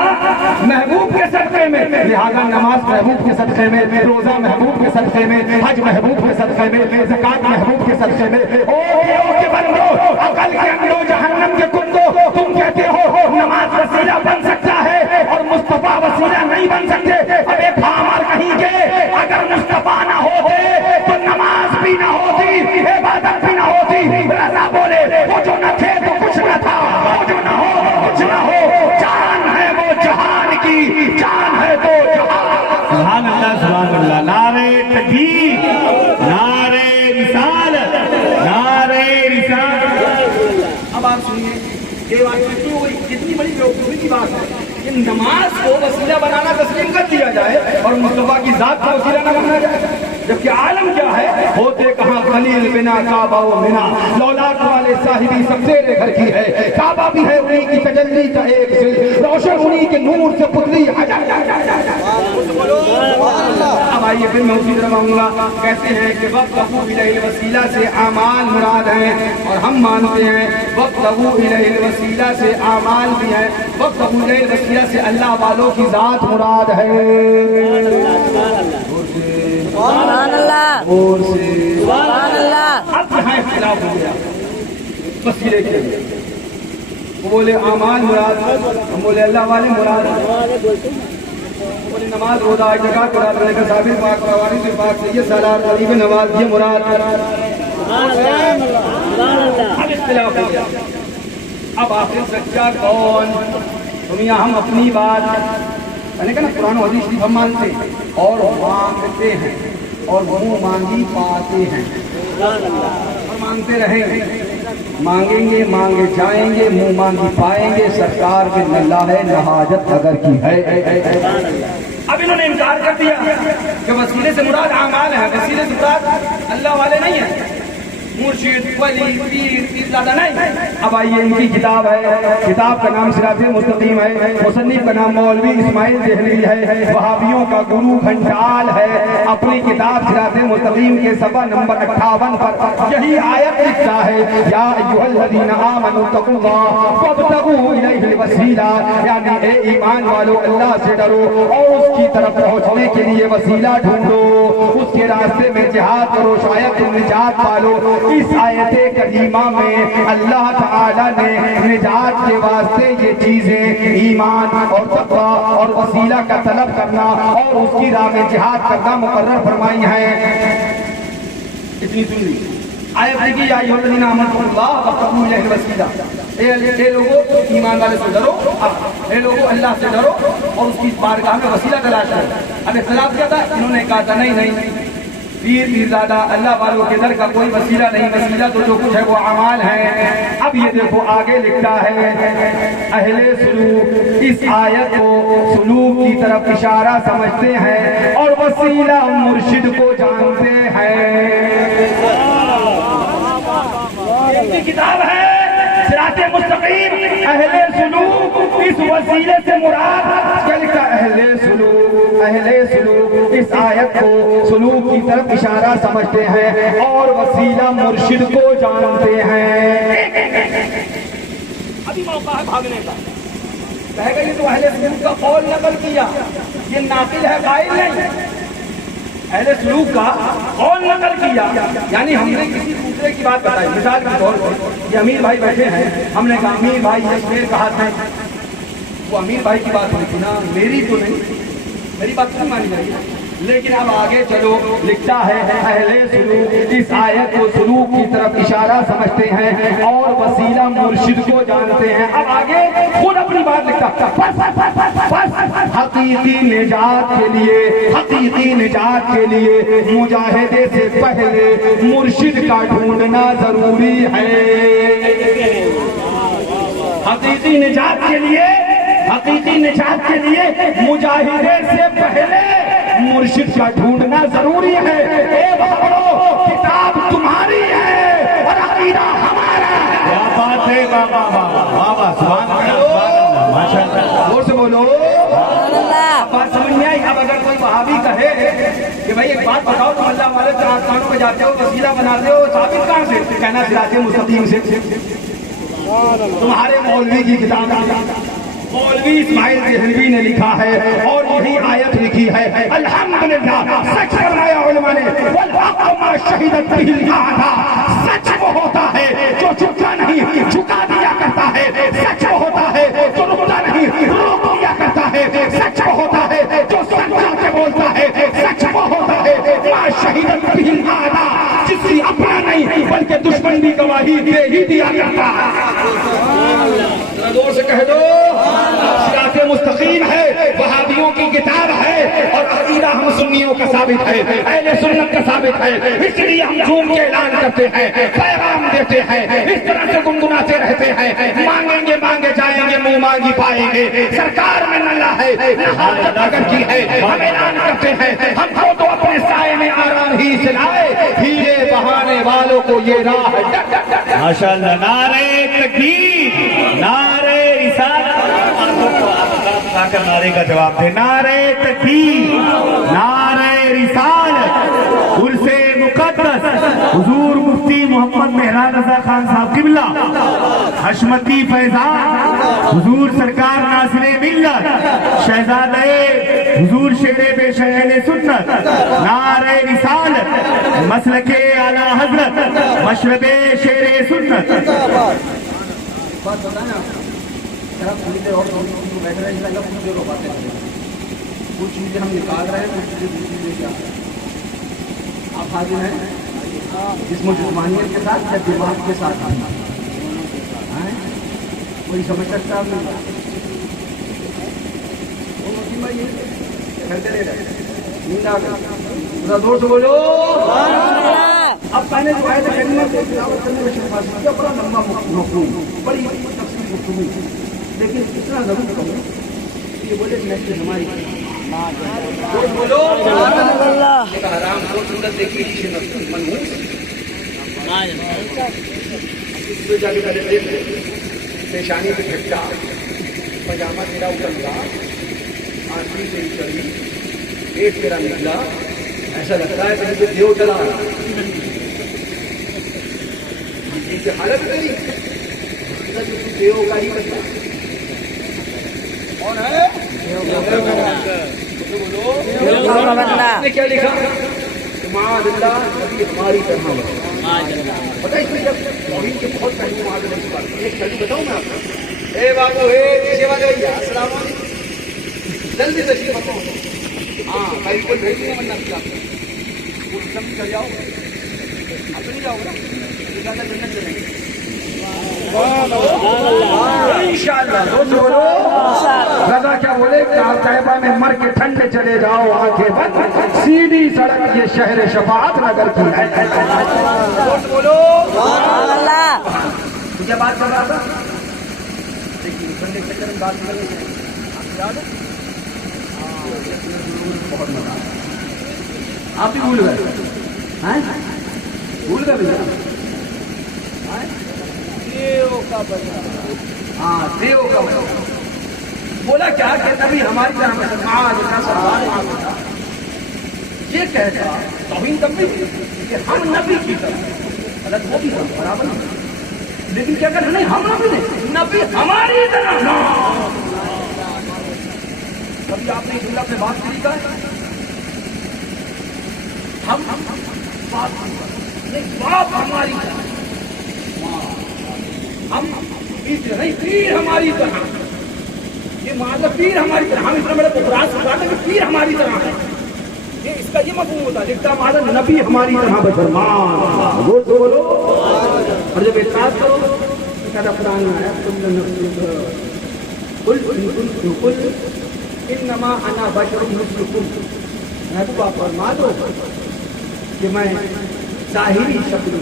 محبوب کے صدقے میں، لہذا نماز محبوب کے صدقے میں، روزہ محبوب کے صدقے میں، حج محبوب کے صدقے میں، زکوٰۃ محبوب کے صدقے میں۔ اوہ بندو، عقل کے اندھو، جہنم کے کندو، تم کہتے ہو نماز وسیلہ بن سکتا ہے اور مصطفیٰ وسیلہ نہیں بن سکتے، اب ایک ہمار کہیں گے اگر مصطفیٰ نہ ہوتے تو نماز بھی نہ ہوتی، عبادت بھی نہ ہوتی۔ رضا بولے وہ جو نہ تھے تو کچھ نہ تھا، وہ جو نہ ہو کچھ نہ ہو، جان ہے وہ جہان کی، جان ہے تو جہان۔ سبحان اللہ، سبحان اللہ، نعرہ تکبیر، نعرہ رسالت، نعرہ رسالت۔ اب آپ سنیے یہ بات کیوں ہوئی، کتنی بڑی بیوقوفی کی بات ہے کہ نماز کو وسیلہ بنانا تسلیم کر دیا جائے اور مصطفیٰ کی ذات کا وسیلہ نہ بنایا جائے، جبکہ عالم کیا ہے، ہوتے کہاں خلیل بنا کعبہ و منا، لولاک والے صاحبی سب تیرے گھر کی ہے، کعبہ بھی ہے انہی کی تجلی کا ایک سل، روشن انہی کے نور سے پتلی اب آئیے پھر میں اسی طرف آؤں گا، کہتے ہیں کہ وابتغوا الیہ الوسیلہ سے اعمال مراد ہیں، اور ہم مانتے ہیں وابتغوا الیہ الوسیلہ سے اعمال بھی ہیں، وابتغوا الیہ الوسیلہ سے اللہ والوں کی ذات مراد ہے۔ سبحان اللہ، سبحان اللہ۔ اب یہاں اختلاف ہو گیا وسیلے کے لیے، وہ بولے اعمال مراد، ہم بولے اللہ والے مراد، بولے نماز روزہ زکوٰۃ مراد، نے کہا صابر پاک وارث پاک سید سالار غریب نواز یہ مراد۔ اب اختلاف ہو گیا، اب آخر سچا کون؟ دنیا ہم اپنی بات، میں نے کہا نا قرآن و حدیث شریف ہم مانتے اور مانگتے ہیں اور منہ مانگی پاتے ہیں، اور مانگتے رہیں گے، مانگیں گے مانگے جائیں گے، منہ مانگی پائیں گے، سرکار میں نہ ہے نہ حاجت اگر کی ہے۔ اب انہوں نے انکار کر دیا کہ وسیلے سے مراد اعمال ہے، وسیلے سے مراد اللہ والے نہیں ہیں، مرشد ولی پیر زیادہ نہیں۔ اب آئیے ان کی کتاب ہے، کتاب کا نام صراط مستقیم ہے، مصنف کا نام مولوی اسماعیل دہلوی ہے، وہابیوں کا گرو گھنٹال ہے، اپنی کتاب صراط مستقیم کے صفحہ نمبر 58 پر یہی آیت لکھتا ہے یا ایھا الذین آمنوا اتقوا اللہ وابتغوا الیہ الوسیلہ، یعنی اے ایمان والو اللہ سے ڈرو اور اس کی طرف پہنچنے کے لیے وسیلہ ڈھونڈو، اس کے راستے میں جہاد کرو شاید تم نجات پالو۔ اس آیت کریمہ میں اللہ تعالیٰ نے نجات کے واسطے یہ چیزیں ایمان اور تقویٰ اور وسیلہ کا طلب کرنا اور اس کی راہ میں جہاد کرنا مقرر فرمائی ہیں۔ اتنی سن لی آیت دیکھی، یا ایھا الذین آمنوا اللہ وابتغوا الیہ الوسیلہ، اے لوگوں ایمان والے سے ڈرو، اے لوگوں اللہ سے ڈرو اور اس کی بارگاہ میں وسیلہ تلاش کرو۔ اب اختلاف کیا تھا؟ انہوں نے کہا تھا نہیں پیرزادہ اللہ والوں کے در کا کوئی وسیلہ نہیں، وسیلہ تو جو کچھ ہے وہ اعمال ہیں۔ اب یہ دیکھو آگے لکھتا ہے اہل سلوک اس آیت کو سلوک کی طرف اشارہ سمجھتے ہیں اور وسیلہ مرشد کو جانتے ہیں۔ یہ کتاب ہے صراط مستقیم، اہل سلوک اس وسیلے سے مراد کیا لکھا؟ اہل سلوک اس آیت کو سلوک کی طرف اشارہ سمجھتے ہیں اور وسیلہ مرشد کو جانتے ہیں۔ ابھی موقع ہے بھاگنے کا، کہے گا یہ تو اہل سلوک کا قول نقل کیا، یہ ناقل ہے قائل نہیں، اہل سلوک کا قول نقل کیا، یعنی ہم نے کسی دوسرے کی بات بتائی۔ مثال کے طور پر یہ امیر بھائی بیٹھے ہیں، ہم نے کہا امیر بھائی یہ شعر کہا تھا، وہ امیر بھائی کی بات ہوئی تھی نا، میری تو نہیں، میری بات نہیں مانی جائے گی۔ لیکن اب آگے چلو لکھتا ہے اہل سلوک اس آیت کو سلوک کی طرف اشارہ سمجھتے ہیں اور وسیلہ مرشد کو جانتے ہیں۔ اب آگے خود اپنی بات لکھتا، حقیقی نجات کے لیے مجاہدے سے پہلے مرشد کا ڈھونڈنا ضروری ہے۔ حقیقی نجات کے لیے مجاہدے سے پہلے مرشد کا ڈھونڈنا ضروری ہے۔ اے بھاؤ کتاب تمہاری ہے اور عقیدہ ہمارا ہے۔ کیا بات ہے، بابا سبحان اللہ، ماشاءاللہ، زور سے بولو۔ بات سمجھ میں آئی؟ اب اگر کوئی وہابی کہے کہ بھائی ایک بات بتاؤ، تم اللہ والے آسمانوں پہ جاتے ہو، وسیلہ بناتے ہو، ثابت کہاں سے؟ کہنا صراط مستقیم سے، تمہارے مولوی کی کتاب مولوی اسماعیل دہلوی نے لکھا ہے اور یہی آیت لکھی ہے۔ الحمدللہ، سچ فرمایا علماء نے، والحق ما شہدت بہ الاعداء، سچ وہ ہوتا ہے جو جھکا نہیں جھکا دیا کرتا ہے، سچ وہ ہوتا ہے جو رکتا نہیں روک دیا کرتا ہے، سچ وہ ہوتا ہے جو سچا کے بولتا ہے، سچ وہ ہوتا ہے ما شہدت بہ الاعداء، جس کی اپنا نہیں بلکہ دشمن بھی گواہی دے ہی دیا کرتا ہے۔ زور سے کہہ دو، صراط مستقیم ہے، وہابیوں کی کتاب ہے اور عقیدہ ہم سنیوں کا ثابت ہے، اہل سنت کا ثابت ہے، اس لیے ہم جھوم کے اعلان کرتے ہیں، پیغام دیتے ہیں، اس طرح سے گنگناتے رہتے ہیں، مانگیں گے مانگے جائیں گے، منہ مانگی پائیں گے، سرکار میں نہ ہے نہ حاجت اگر کی ہے، ہم اعلان کرتے ہیں، ہم کو تو اپنے سائے میں آرام ہی سے لائے، ہیرے بہانے والوں کو یہ راہ ہے۔ ماشاءاللہ، نعرہ تکبیر، نعرہ رسالت، نعرے کا جواب دے، نعرہ تکبیر، نعرہ رسالت، عرس مقدس حضور مفتی محمد مہران رضا خان صاحب قبلہ، حشمتی فیضان حضور سرکار ناصر ملت، شہزادہ حضور شیر پیش اہل سنت، نعرہ رسالت، مسلک اعلی حضرت، مشرب شیر سنت۔ بات بتانا آپ تھوڑی دیر اور بیٹھ رہے ہیں، کچھ دیر باتیں کریں، کچھ چیزیں ہم نکال رہے ہیں، کچھ چیزیں دوسری لے کے آ رہے ہیں۔ آپ حاضر ہیں جسم و جسمانیت کے ساتھ یا دماغ کے ساتھ؟ کوئی سمجھ سکتا ہے؟ نیند آ گئی، زور سے بولو۔ اب میں نے جو آیت کریمہ کو تلاوت کرنے میں شفاعت کیا، بڑا لمبا مفہوم، بڑی تفصیل گفتگو، لیکن اتنا ضرور کروں یہ بولے کہ میں ہماری بولو ایک حرام کو صورت دیکھی پیشانی پہ جھٹکا، پاجامہ تیرا اوپر ہوا، آنکھیں تیری چڑھی، پیٹ تیرا نکلا، ایسا لگتا ہے کہ مجھے دیو چلا حالت تیری دیو کا ہی بچہ کون ہے؟ نے کیا لکھا؟ معاذ اللہ نبی ہماری طرح پتہ ہے اس میں جب توحید کے بہت پہلو معاملے اس پر ایک پہلو بتاؤں میں آپ کو. اے بابو ہے پیچھے والے السلام علیکم, جلدی تشریف رکھو. ہاں بھائی کوئی بھیج نہیں بننا چاہیے آپ کو سب چل جاؤ آپ نہیں جاؤ گا زیادہ جنت چلیں گے انشاءاللہ. رضا کیا بولے طیبہ میں مر کے ٹھنڈے چلے جاؤ آنکھیں بند, سیدھی سڑک یہ شہر شفاعت نگر کی ہے. بولو سبحان اللہ. کیا بات کر رہا تھا دیکھیے ٹھنڈے چکر میں بات کر رہے ہیں یاد ہے بہت مزہ آپ بھی بھول گئے بھول گئے بھیا ہاں دیو کا بولا کیا کہ نبی ہماری طرح یہ کہتا توہین تب بھی کہ ہم نبی کی طرح الگ وہ بھی ہم برابر نہیں, لیکن کیا کہتے نہیں ہم نبی نہیں نبی ہماری طرح. کبھی آپ نے جملہ پہ بات کی کا ہم باپ نہیں باپ ہماری طرح, ہم نہیں پیر ہماری طرح. یہ معاملہ پیر ہماری طرح, ہم اتنا بڑے پکراس سکھاتے کہ پیر ہماری طرح ہے. یہ اس کا یہ مفہوم ہوتا ہے لکھتا معاملہ نبی ہماری طرح بسرمان بولو. اور جب اعتراض کرو تو کہتا قرآن میں آیا قل انما انا بشر مثلکم, میں تو آپ فرما دو کہ میں ظاہری شکل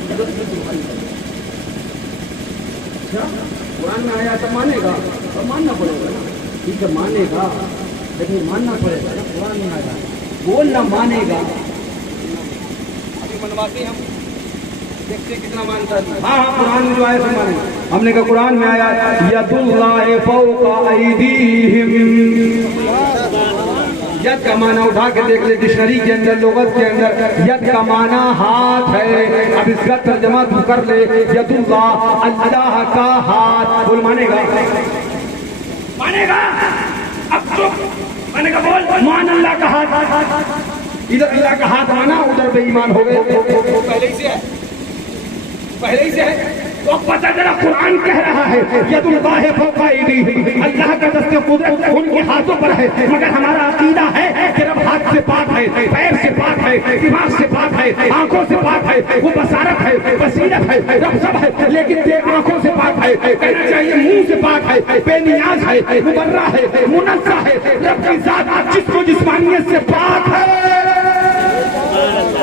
قرآن میں آیا تو مانے گا اور ماننا پڑے گا نا. ٹھیک ہے مانے گا لیکن ماننا پڑے گا نا. قرآن میں آیا بولنا مانے گا ابھی منواتے ہم دیکھتے کتنا مانتا ہے. ہاں ہاں قرآن میں جو آیا تو مانے گا. ہم نے کہا قرآن میں آیا ید اللہ فوق ایدیہم, ید کا معنی اٹھا کے دیکھ لے ڈکشنری کے اندر لغت کے اندر ید کا معنی ہاتھ ہے. اب اس کا ترجمہ تو کر لے ید اللہ اللہ کا ہاتھ. بول مانے گا مانے گا. اب تو میں نے کہا بول مان اللہ کا ہاتھ. ادھر اللہ کا ہاتھ مانا ادھر بے ایمان ہو گئے. پہلے ہی سے ہے پہلے ہی سے ہے. تو پتہ چلا قرآن کہہ رہا ہے ید اللہ فوق ایدیہم, اللہ کا دست قدرت ان کے ہاتھوں پر ہے. مگر ہمارا عقیدہ ہے کہ رب ہاتھ سے پاک ہے, پیر سے پاک ہے, دماغ سے پاک ہے, آنکھوں سے پاک ہے, وہ بصارت ہے, بصیرت ہے, رب سب ہے, لیکن دیکھ آنکھوں سے پاک ہے, کہنا چاہیے منہ سے پاک ہے, بے نیاز ہے, مبرہ ہے, منزہ ہے. رب کی ذات جس کو جسمانیت سے پاک ہے.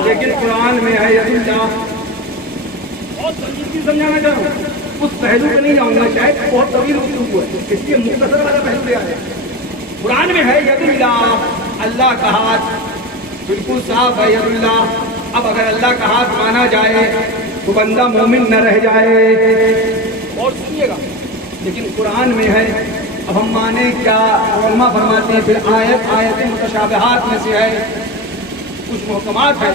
لیکن قرآن میں ہے ید اللہ. بہت طویل سمجھانا چاہوں اس پہلو پہ نہیں جاؤں گا, شاید بہت طویل گفتگو ہے, اس لیے مختصر والا پہلو لے آئے. قرآن میں ہے ید اللہ, اللہ کا ہاتھ بالکل صاف ہے ید اللہ. اب اگر اللہ کا ہاتھ مانا جائے تو بندہ مومن نہ رہ جائے. اور سنیے گا لیکن قرآن میں ہے. اب ہم مانے کیا؟ علماء فرماتے ہیں پھر آیت متشابہات میں سے ہے, کچھ محکمات ہے,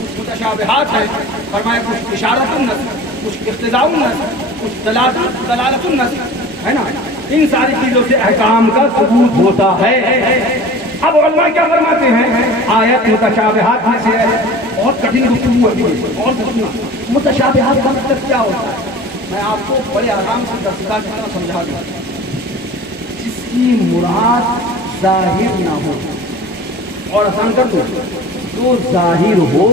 کچھ متشابہات ہے. فرمایا کچھ اشارت النص, کچھ اقتضاء النص, کچھ دلالت النص ہے نا. ان ساری چیزوں سے احکام کا ثبوت ہوتا ہے. اب علماء کیا فرماتے ہیں آیت متشابہات میں سے ہے. بہت کٹھن گفتگو ہے, بہت متشابہات کا مطلب کیا ہوتا ہے میں آپ کو بڑے آرام سے دستگاہ کی طرح سمجھا دوں. جس کی مراد ظاہر نہ ہو, اور آسان کر دو, جو ظاہر ہو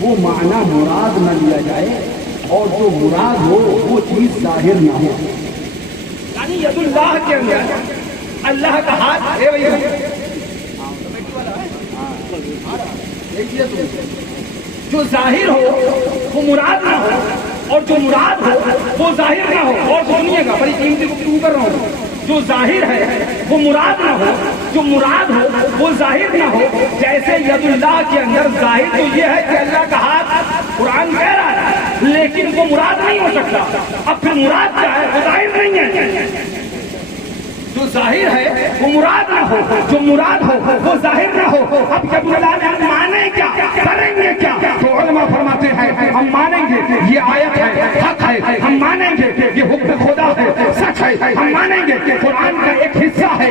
وہ معنی مراد نہ لیا جائے, اور جو مراد ہو وہ چیز ظاہر نہ ہو. یعنی ید اللہ کے اندر اللہ کا ہاتھ ہے, جو ظاہر ہو وہ مراد نہ ہو, اور جو مراد ہو وہ ظاہر نہ ہو. اور سنیے گا بڑی قیمتی گفتگو کر رہا ہوں. جو ظاہر ہے وہ مراد نہ ہو, جو مراد ہو وہ ظاہر نہ ہو. جیسے ید اللہ کے اندر ظاہر تو یہ ہے کہ اللہ کا ہاتھ قرآن کہہ رہا ہے, لیکن وہ مراد نہیں ہو سکتا. اب پھر مراد کیا ہے؟ وہ ظاہر نہیں ہے. جو ظاہر ہے وہ مراد نہ ہو, جو مراد ہو وہ ظاہر نہ ہو. اب جب ہم مانیں کیا, کریں گے کیا؟ تو علماء فرماتے ہیں ہم مانیں گے یہ آیت ہے, حق ہے. ہم مانیں گے یہ حکم خدا ہے, سچ ہے. ہم مانیں گے کہ قرآن کا ایک حصہ ہے,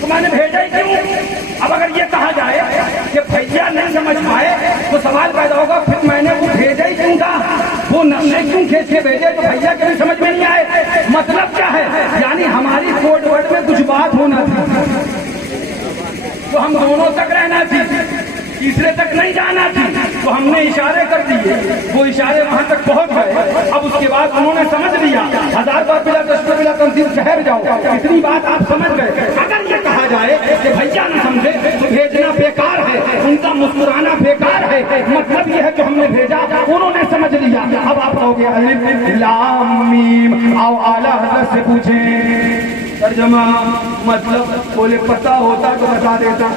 تو میں نے بھیجا ہی کیوں؟ اب اگر یہ کہا جائے کہ بھیا نہیں سمجھ پائے تو سوال پیدا ہوگا پھر میں نے وہ بھیجا ہی کیوں تھا، وہ نقشے کیوں کھینچ کے بھیجے تو بھیا کے بھی سمجھ میں نہیں آئے؟ مطلب کیا ہے؟ یعنی ہماری کوڈ ورڈ میں کچھ بات ہونا تھی تو ہم دونوں تک رہنا تھی، تیسرے تک نہیں جانا تھی، تو ہم نے اشارے کر دیے، وہ اشارے وہاں تک پہنچ گئے۔ اب اس کے بعد انہوں نے سمجھ لیا، 1000 بار بلا تشکر بلا تنظیم ٹھہر جاؤ، اتنی بات آپ سمجھ گئے۔ اگر یہ کہا جائے کہ بھیا نہ سمجھے تو بھیجنا بیکار ہے، ان کا مسکرانا بیکار ہے، مطلب یہ ہے کہ ہم نے بھیجا انہوں نے سمجھ لیا۔ اب آپ کہو گے الف لام میم، آؤ اعلیٰ حضرت سے پوچھیں ترجمہ مطلب، بولے پتہ ہوتا تو بتا دیتا،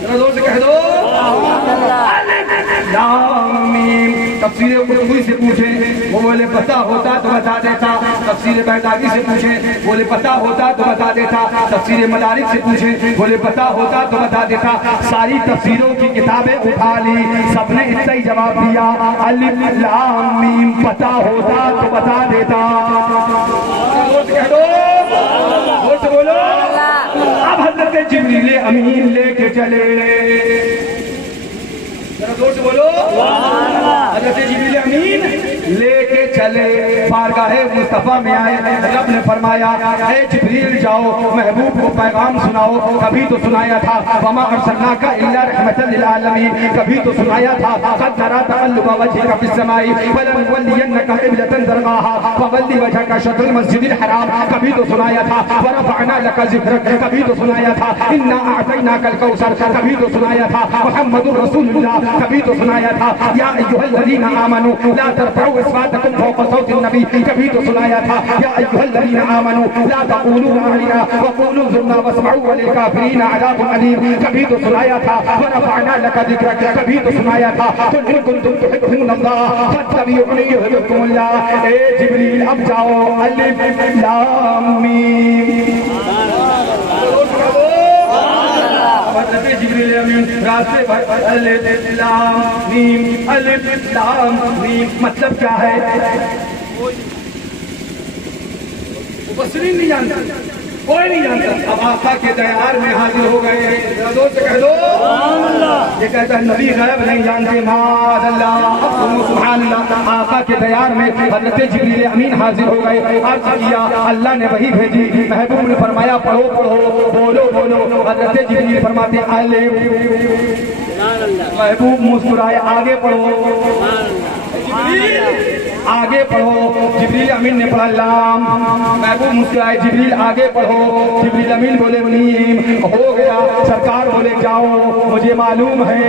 ذرا زور سے کہہ دو لام میم۔ تفسیر قرطبی سے پوچھیں، وہ بولے پتہ ہوتا تو بتا دیتا۔ تفسیر بیضاوی سے پوچھیں، بولے پتہ ہوتا تو بتا دیتا۔ تفسیر مدارک سے پوچھیں، بولے پتہ ہوتا تو بتا دیتا۔ ساری تفسیروں کی کتابیں اٹھا لی، سب نے اتنا ہی جواب دیا الف لام میم، پتہ ہوتا تو بتا دیتا۔ زور سے کہہ دو، زور سے بولو۔ اب حضرت جبریل امین لے کے چلے، ذرا زور سے بولو، حضرت جبریل امین لے کے چلے، بارگاہ مصطفیٰ میں آئے۔ رب نے فرمایا اے جبریل جاؤ محبوب کو پیغام سناؤ، کبھی تو سنایا تھا وما ارسلناک الا رحمۃ للعالمین، کبھی تو سنایا تھا قد نری تقلب وجهک فی السماء فلنولینک قبلۃ ترضاها فول وجهک شطر المسجد الحرام، کبھی تو سنایا تھا ورفعنا لک ذکرک، کبھی تو سنایا تھا انا اعطیناک الکوثر، کبھی تو سنایا تھا محمد رسول اللہ، کبھی تو سنایا تھا یا ایھا الذین آمنوا لا ترفعوا اصواتکم فوق صوت النبی، کبھی تو سنایا تھا یا ایھا الذین آمنوا لا تقولوا راعنا وقولوا انظرنا واسمعوا وللکافرین عذاب علیم، کبھی تو سنایا تھا ورفعنا لک ذکرک، کبھی تو سنایا تھا قل ان کنتم تحبون اللہ فاتبعونی یحببکم اللہ۔ اے جبریل اب جاؤ الف لام میم، حضرت جبریل امین راستے پر الف لام میم، الف لام میم مطلب کیا ہے؟ مفسرین نہیں جانتے، کوئی نہیں جانتا۔ اب آقا کے دیار میں حاضر ہو گئے، زور سے کہہ دو یہ کہتا ہے نبی غیب نہیں جانتے، معاذ اللہ سبحان اللہ۔ آقا کے دیار میں حضرت جبریل امین حاضر ہو گئے، عرض کیا اللہ نے وحی بھیجی، محبوب نے فرمایا پڑھو پڑھو بولو بولو، حضرت جبریل فرماتے الف، محبوب مسکرائے آگے پڑھو، آگے پڑھو، جبریل امین نے پڑھا لام، محبوب مسکرائے جبریل آگے پڑھو، جبریل امین بولے میم، ہو گیا، سرکار بولے جاؤ مجھے معلوم ہے۔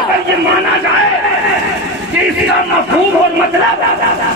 اگر یہ مانا جائے کہ اس کا مفہوم اور مطلب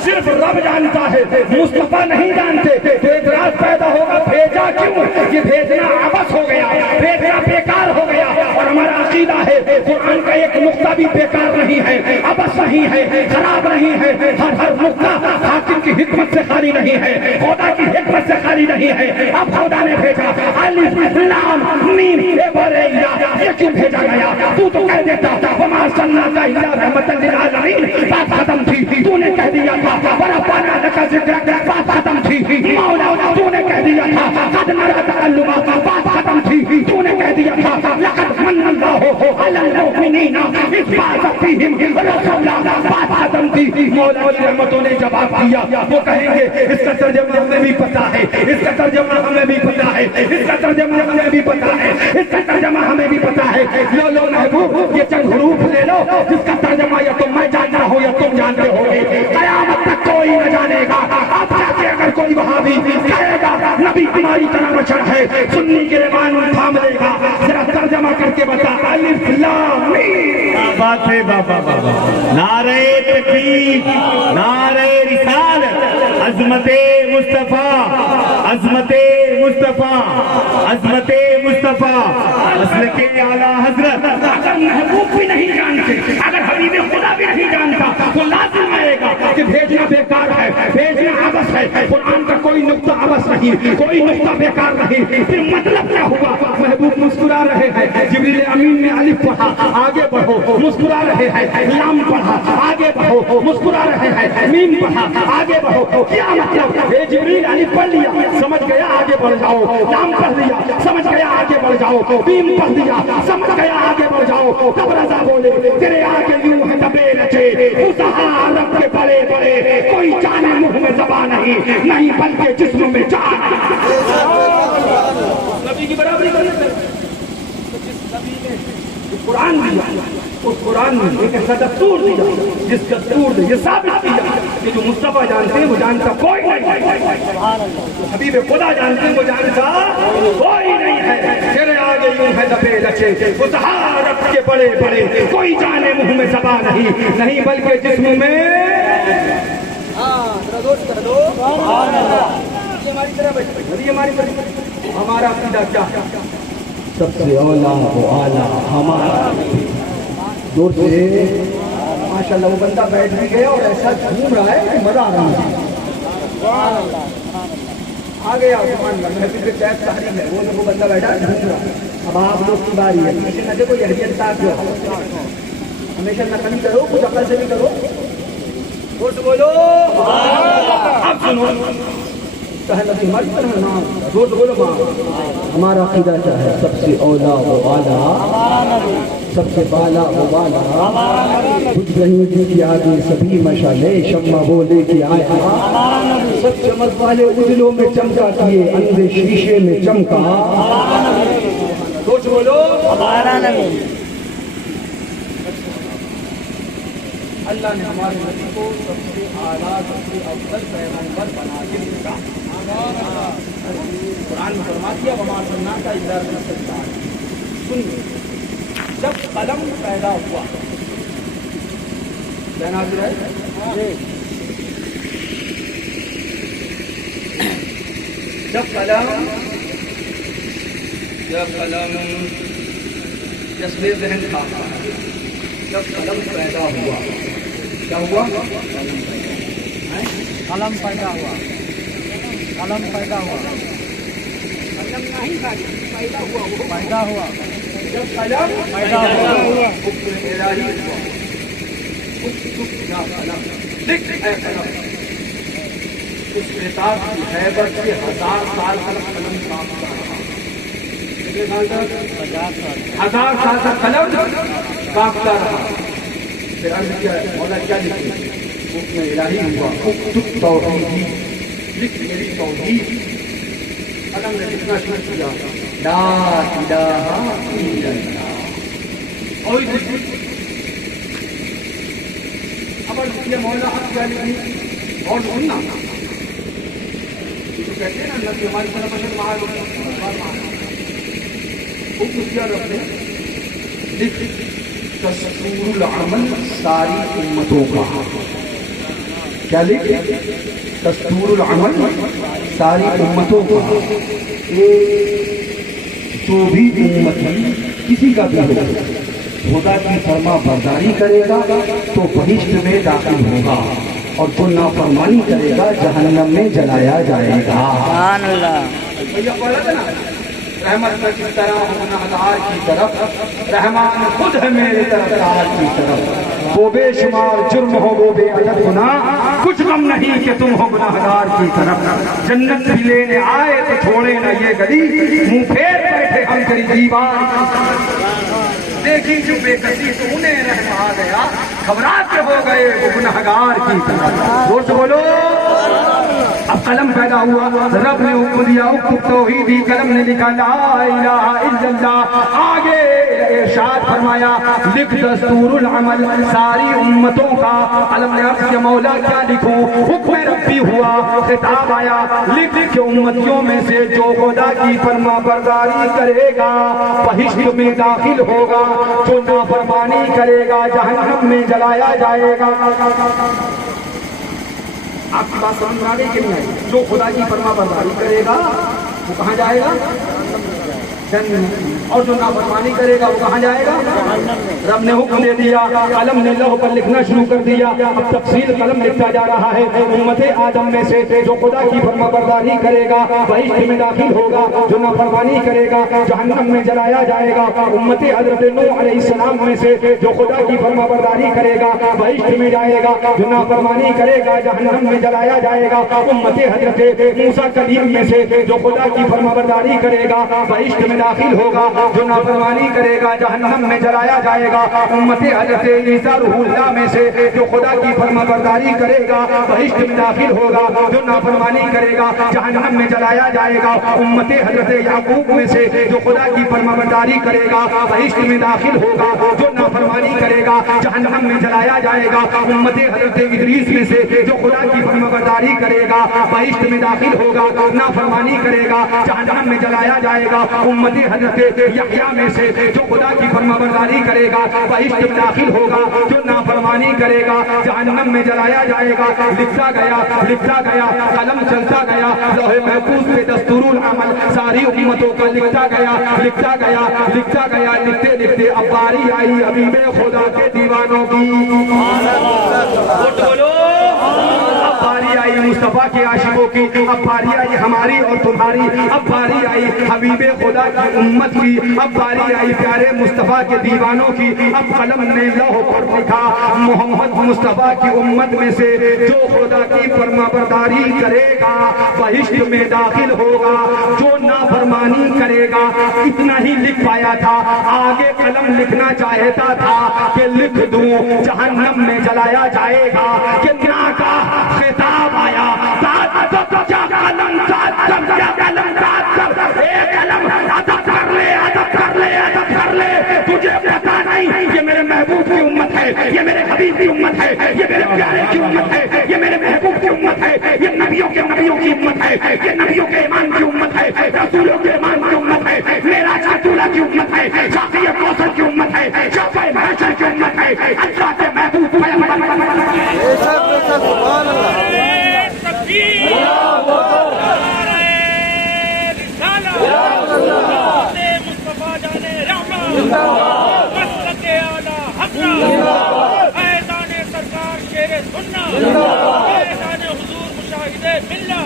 صرف رب جانتا ہے، مصطفیٰ نہیں جانتے، تو اعتراض پیدا ہوگا بھیجا کیوں؟ یہ بھیجنا عبث ہو گیا، بھیجنا بیکار ہو گیا۔ اور ہمارا عقیدہ ہے قرآن کا ایک نقطہ بھی بیکار نہیں ہے، عبث نہیں ہے، خراب نہیں ہے، ہر نقطہ حاکم کی حکمت سے خالی نہیں ہے، خدا کی حکمت سے خالی نہیں ہے۔ اب خدا نے بھیجا الف لام میم، یہ کیوں بھیجا گیا؟ تو کہہ دیتا وما ارسلناک الا رحمۃ للعالمین، بات ختم تھی، تو نے کہہ دیا تھا ورفعنا لک ذکرک، بات ختم تھی، مولا تو نے کہہ دیا تھا قد نری تقلبک، بات ختم تھی، تو نے کہہ دیا تھا لقد من اللہ علی المؤمنین اذ بعث فیہم رسولا، بات ختم تھی۔ مولا کی رحمتوں نے جواب دیا، وہ کہیں گے اس کا ترجمہ ہمیں بھی پتا ہے، اس کا ترجمہ ہمیں بھی پتا ہے، اس کا ترجمہ ہمیں بھی پتا ہے، اس کا ترجمہ ہمیں بھی پتا ہے۔ لو محبوب یہ چند حروف لے لو جس کا ترجمہ یا تو میں جانتا ہوں یا تم جانتے ہو گے، قیامت تک کوئی نہ جانے گا۔ اب جا کے اگر کوئی وہابی کہے گا نبی ہماری طرح بشر ہے، سنی کے ایمان تھام لے گا، ذرا ترجمہ کر کے بتا الف لام میم۔ بات ہے بابا بابا، نعرہ تکبیر، نعرہ رسالت، عظمت مصطفیٰ، عظمت مصطفیٰ، عظمت مصطفیٰ، مسلک اعلیٰ حضرت۔ اگر محبوب بھی نہیں جانتے، اگر حبیب خدا بھی نہیں جانتا تو لازم آئے گا کہ بھیجنا بیکار ہے، بھیجنا عبث ہے، قرآن کا کوئی نقطہ عبث نہیں، کوئی نقطہ بیکار نہیں۔ پھر مطلب کیا ہوا؟ محبوب مسکرا رہے ہیں، جبریل امین نے الف پڑھا آگے بڑھو، مسکرا رہے ہیں، لام پڑھا آگے بڑھو، مسکرا رہے ہیں میم پڑھا آگے بڑھو کیا مطلب اے جبریل الف پڑھ لیا سمجھ گیا آگے بڑھ جاؤ نام پڑھ لیا سمجھ گیا آگے بڑھ جاؤ میم پڑھ لیا سمجھ گیا آگے بڑھ جاؤ تب رضا بولے تیرے آگے یوں ہے دبے رچے فصحا عرب کے بڑے بڑے کوئی جانے منہ میں زبان نہیں بلکہ جسم میں جان نبی کی برابری کرنے جس نبی نے قرآن دیا اس قرآن میں ایک ایسا دستور دیا جس دستور نے یہ ثابت کیا کہ جو مصطفیٰ جانتے ہیں وہ جانتا کوئی نہیں حبیب خدا جانتے ہیں وہ جانتا کوئی نہیں ہے تیرے آگے یوں ہے دبے لچے فصحا عرب کے بڑے بڑے کوئی جانے منہ میں زبان نہیں بلکہ جسم میں ہمارا عقیدہ کیا ہے سب سے اولا و اعلیٰ ہمارا دور سے ماشاءاللہ وہ بندہ بیٹھ بھی گیا اور ایسا گھوم رہا ہے کہ مزہ آ رہا ہے آ گیا تحریم ہے وہ بندہ بیٹھا گھوم رہا اب آپ لوگ کی باری ہے پیچھے نہ دیکھو یہ حیثیت صاحب جو ہمیشہ نقلی کرو کچھ عقل سے بھی کرو بولو اب سنو ہمارا عقیدہ کیا ہے سب سے اولا و اعلیٰ سب سے بالا و بالا بجھ رہی تھی کہ آگے سبھی مشالے شمع بولے کہ آیا سب چمک والے اجلوں میں چمکا کیے اندھے شیشے میں چمکا کچھ بولو ہمارا نبی اللہ نے ہمارے نبی کو سب سے اعلیٰ سب سے افضل پیغمبر بنا کے بھیجا قرآن میں فرما دیا وما ارسلناک الا رسولا سنیے جب قلم پیدا ہوا کیا نازل ہے جب قلم جذبے ذہن تھا جب قلم پیدا ہوا کیا ہوا قلم پیدا ہوا قلم پیدا ہوا قلم نہیں تھا پیدا ہوا وہ پیدا ہوا جب قلم پیدا ہوا حکم الہی ہوا اکتب یا قلم لکھ اے قلم اس کتاب کی حیبت سے 1000 سال تک قلم کام کر رہا کتنے سال تک 1000 سال تک قلم کام کر رہا پھر عرض کیا مولا کیا لکھے حکم الہی ہوا اکتب توحیدی لکھ میری توحید قلم نے لکھنا شروع کیا لا الہ الا اللہ اور اب یہ مولا حق کیا لکھی اور سننا جو کہتے ہیں نا اللہ کی ہماری طرف بشر مہار حکم کیا رب نے لکھ دستور العمل ساری امتوں کا کیا لکھ دستور العمل ساری امتوں کا جو بھی امتی کسی کا بھی ہو خدا کی فرما برداری کرے گا تو بہشت میں داخل ہوگا اور جو نافرمانی کرے گا جہنم میں جلایا جائے گا سبحان اللہ رحمت کا کس طرح گنہگار کی طرف رحمان خود ہے میرے طرفدار کی طرف وہ بے شمار جرم ہو وہ بے عدد گناہ کچھ کم نہیں کہ تم ہو گنہگار کی طرف جنت بھی لینے آئے تو چھوڑے نہ یہ گلی منہ پھیر بیٹھے ہم تیری دیوار دیکھی جو بے کسی تو انہیں رحم آ گیا گھبرا کے ہو گئے وہ گنہگار کی طرف وہ تو بولو اب قلم پیدا ہوا رب نے حکم دیا اکتب توحیدی قلم نے لکھا لا الہ الا اللہ آگے ارشاد فرمایا لکھ دستور العمل ساری امتوں کا قلم نے عرض کیا مولا کیا لکھوں حکم ربی ہوا خطاب آیا لکھ کہ امتیوں میں سے جو خدا کی فرما برداری کرے گا بہشت میں داخل ہوگا جو نافرمانی کرے گا جہنم میں جلایا جائے گا آپ کی بات سمجھ میں آ گئی کہ نہیں آئی جو خدا کی فرما برداری کرے گا وہ کہاں جائے گا جنت اور جو نافرمانی کرے گا وہ کہاں جائے گا؟ رب نے حکم دے دیا، قلم نے لوح پر لکھنا شروع کر دیا، اب تفصیل قلم لکھتا جا رہا ہے۔ امت آدم میں سے جو خدا کی فرما برداری کرے گا بہشت میں داخل ہوگا، جو نافرمانی کرے گا جہنم میں جلایا جائے گا۔ امت حضرت نوح علیہ السلام میں سے جو خدا کی فرما برداری کرے گا بہشت میں جائے گا، جو نافرمانی کرے گا جہنم میں جلایا جائے گا۔ امت حضرت موسیٰ کلیم میں سے جو خدا کی فرما برداری کرے گا بہشت میں داخل ہوگا، جو نافرمانی کرے گا جہنم میں جلایا جائے گا۔ امت حضرت عیسیٰ روح اللہ میں سے جو خدا کی فرما برداری کرے گا بہشت میں داخل ہوگا، جو نافرمانی کرے گا جہنم میں جلایا جائے گا۔ امت حضرت یعقوب میں سے جو خدا کی فرما برداری کرے گا بہشت میں داخل ہوگا، جو نافرمانی کرے گا جہنم میں جلایا جائے گا۔ امت حضرت ادریس میں سے جو خدا کی فرما برداری کرے گا بہشت میں داخل ہوگا، نافرمانی کرے گا جہنم میں جلایا جائے گا۔ امت حضرت یحییٰ میں سے جو خدا کی فرما برداری کرے گا بہشت میں داخل ہوگا، جو نافرمانی کرے گا جہنم میں جلایا جائے گا۔ لکھتا گیا قلم چلتا گیا، لوح محفوظ پہ دستور العمل ساری امتوں کا لکھتا گیا۔ لکھتے لکھتے اب باری آئی حبیب خدا کے دیوانوں کی، بولو اب باری آئی مصطفیٰ کے عاشقوں کی، اب باری آئی ہماری اور تمہاری، اب باری آئی حبیب خدا کی امت کی، اب باری آئی پیارے مصطفیٰ کے دیوانوں کی۔ اب قلم نے لوح پر لکھا محمد مصطفیٰ کی امت میں سے جو خدا کی فرما برداری کرے گا بہشت میں داخل ہوگا، جو نافرمانی کرے گا۔ اتنا ہی لکھ پایا تھا، آگے قلم لکھنا چاہتا تھا کہ لکھ دوں جہنم میں جلایا جائے گا، کہ نا کا خطاب آیا تجھے پتا نہیں یہ میرے محبوب کی امت ہے، یہ میرے حبیب کی امت ہے، یہ میرے پیارے کی امت ہے، یہ میرے محبوب کی امت ہے، یہ نبیوں کی امت ہے، یہ نبیوں کے ایمان کی امت ہے، رسولوں کے ایمان کی امت ہے، معراج کے طلوع کی امت ہے، شافعی کوثر کی امت ہے، شفیع محشر کی امت ہے، اللہ کے محبوب سرکار شیر سننا، حضور مشاہدے ملہ،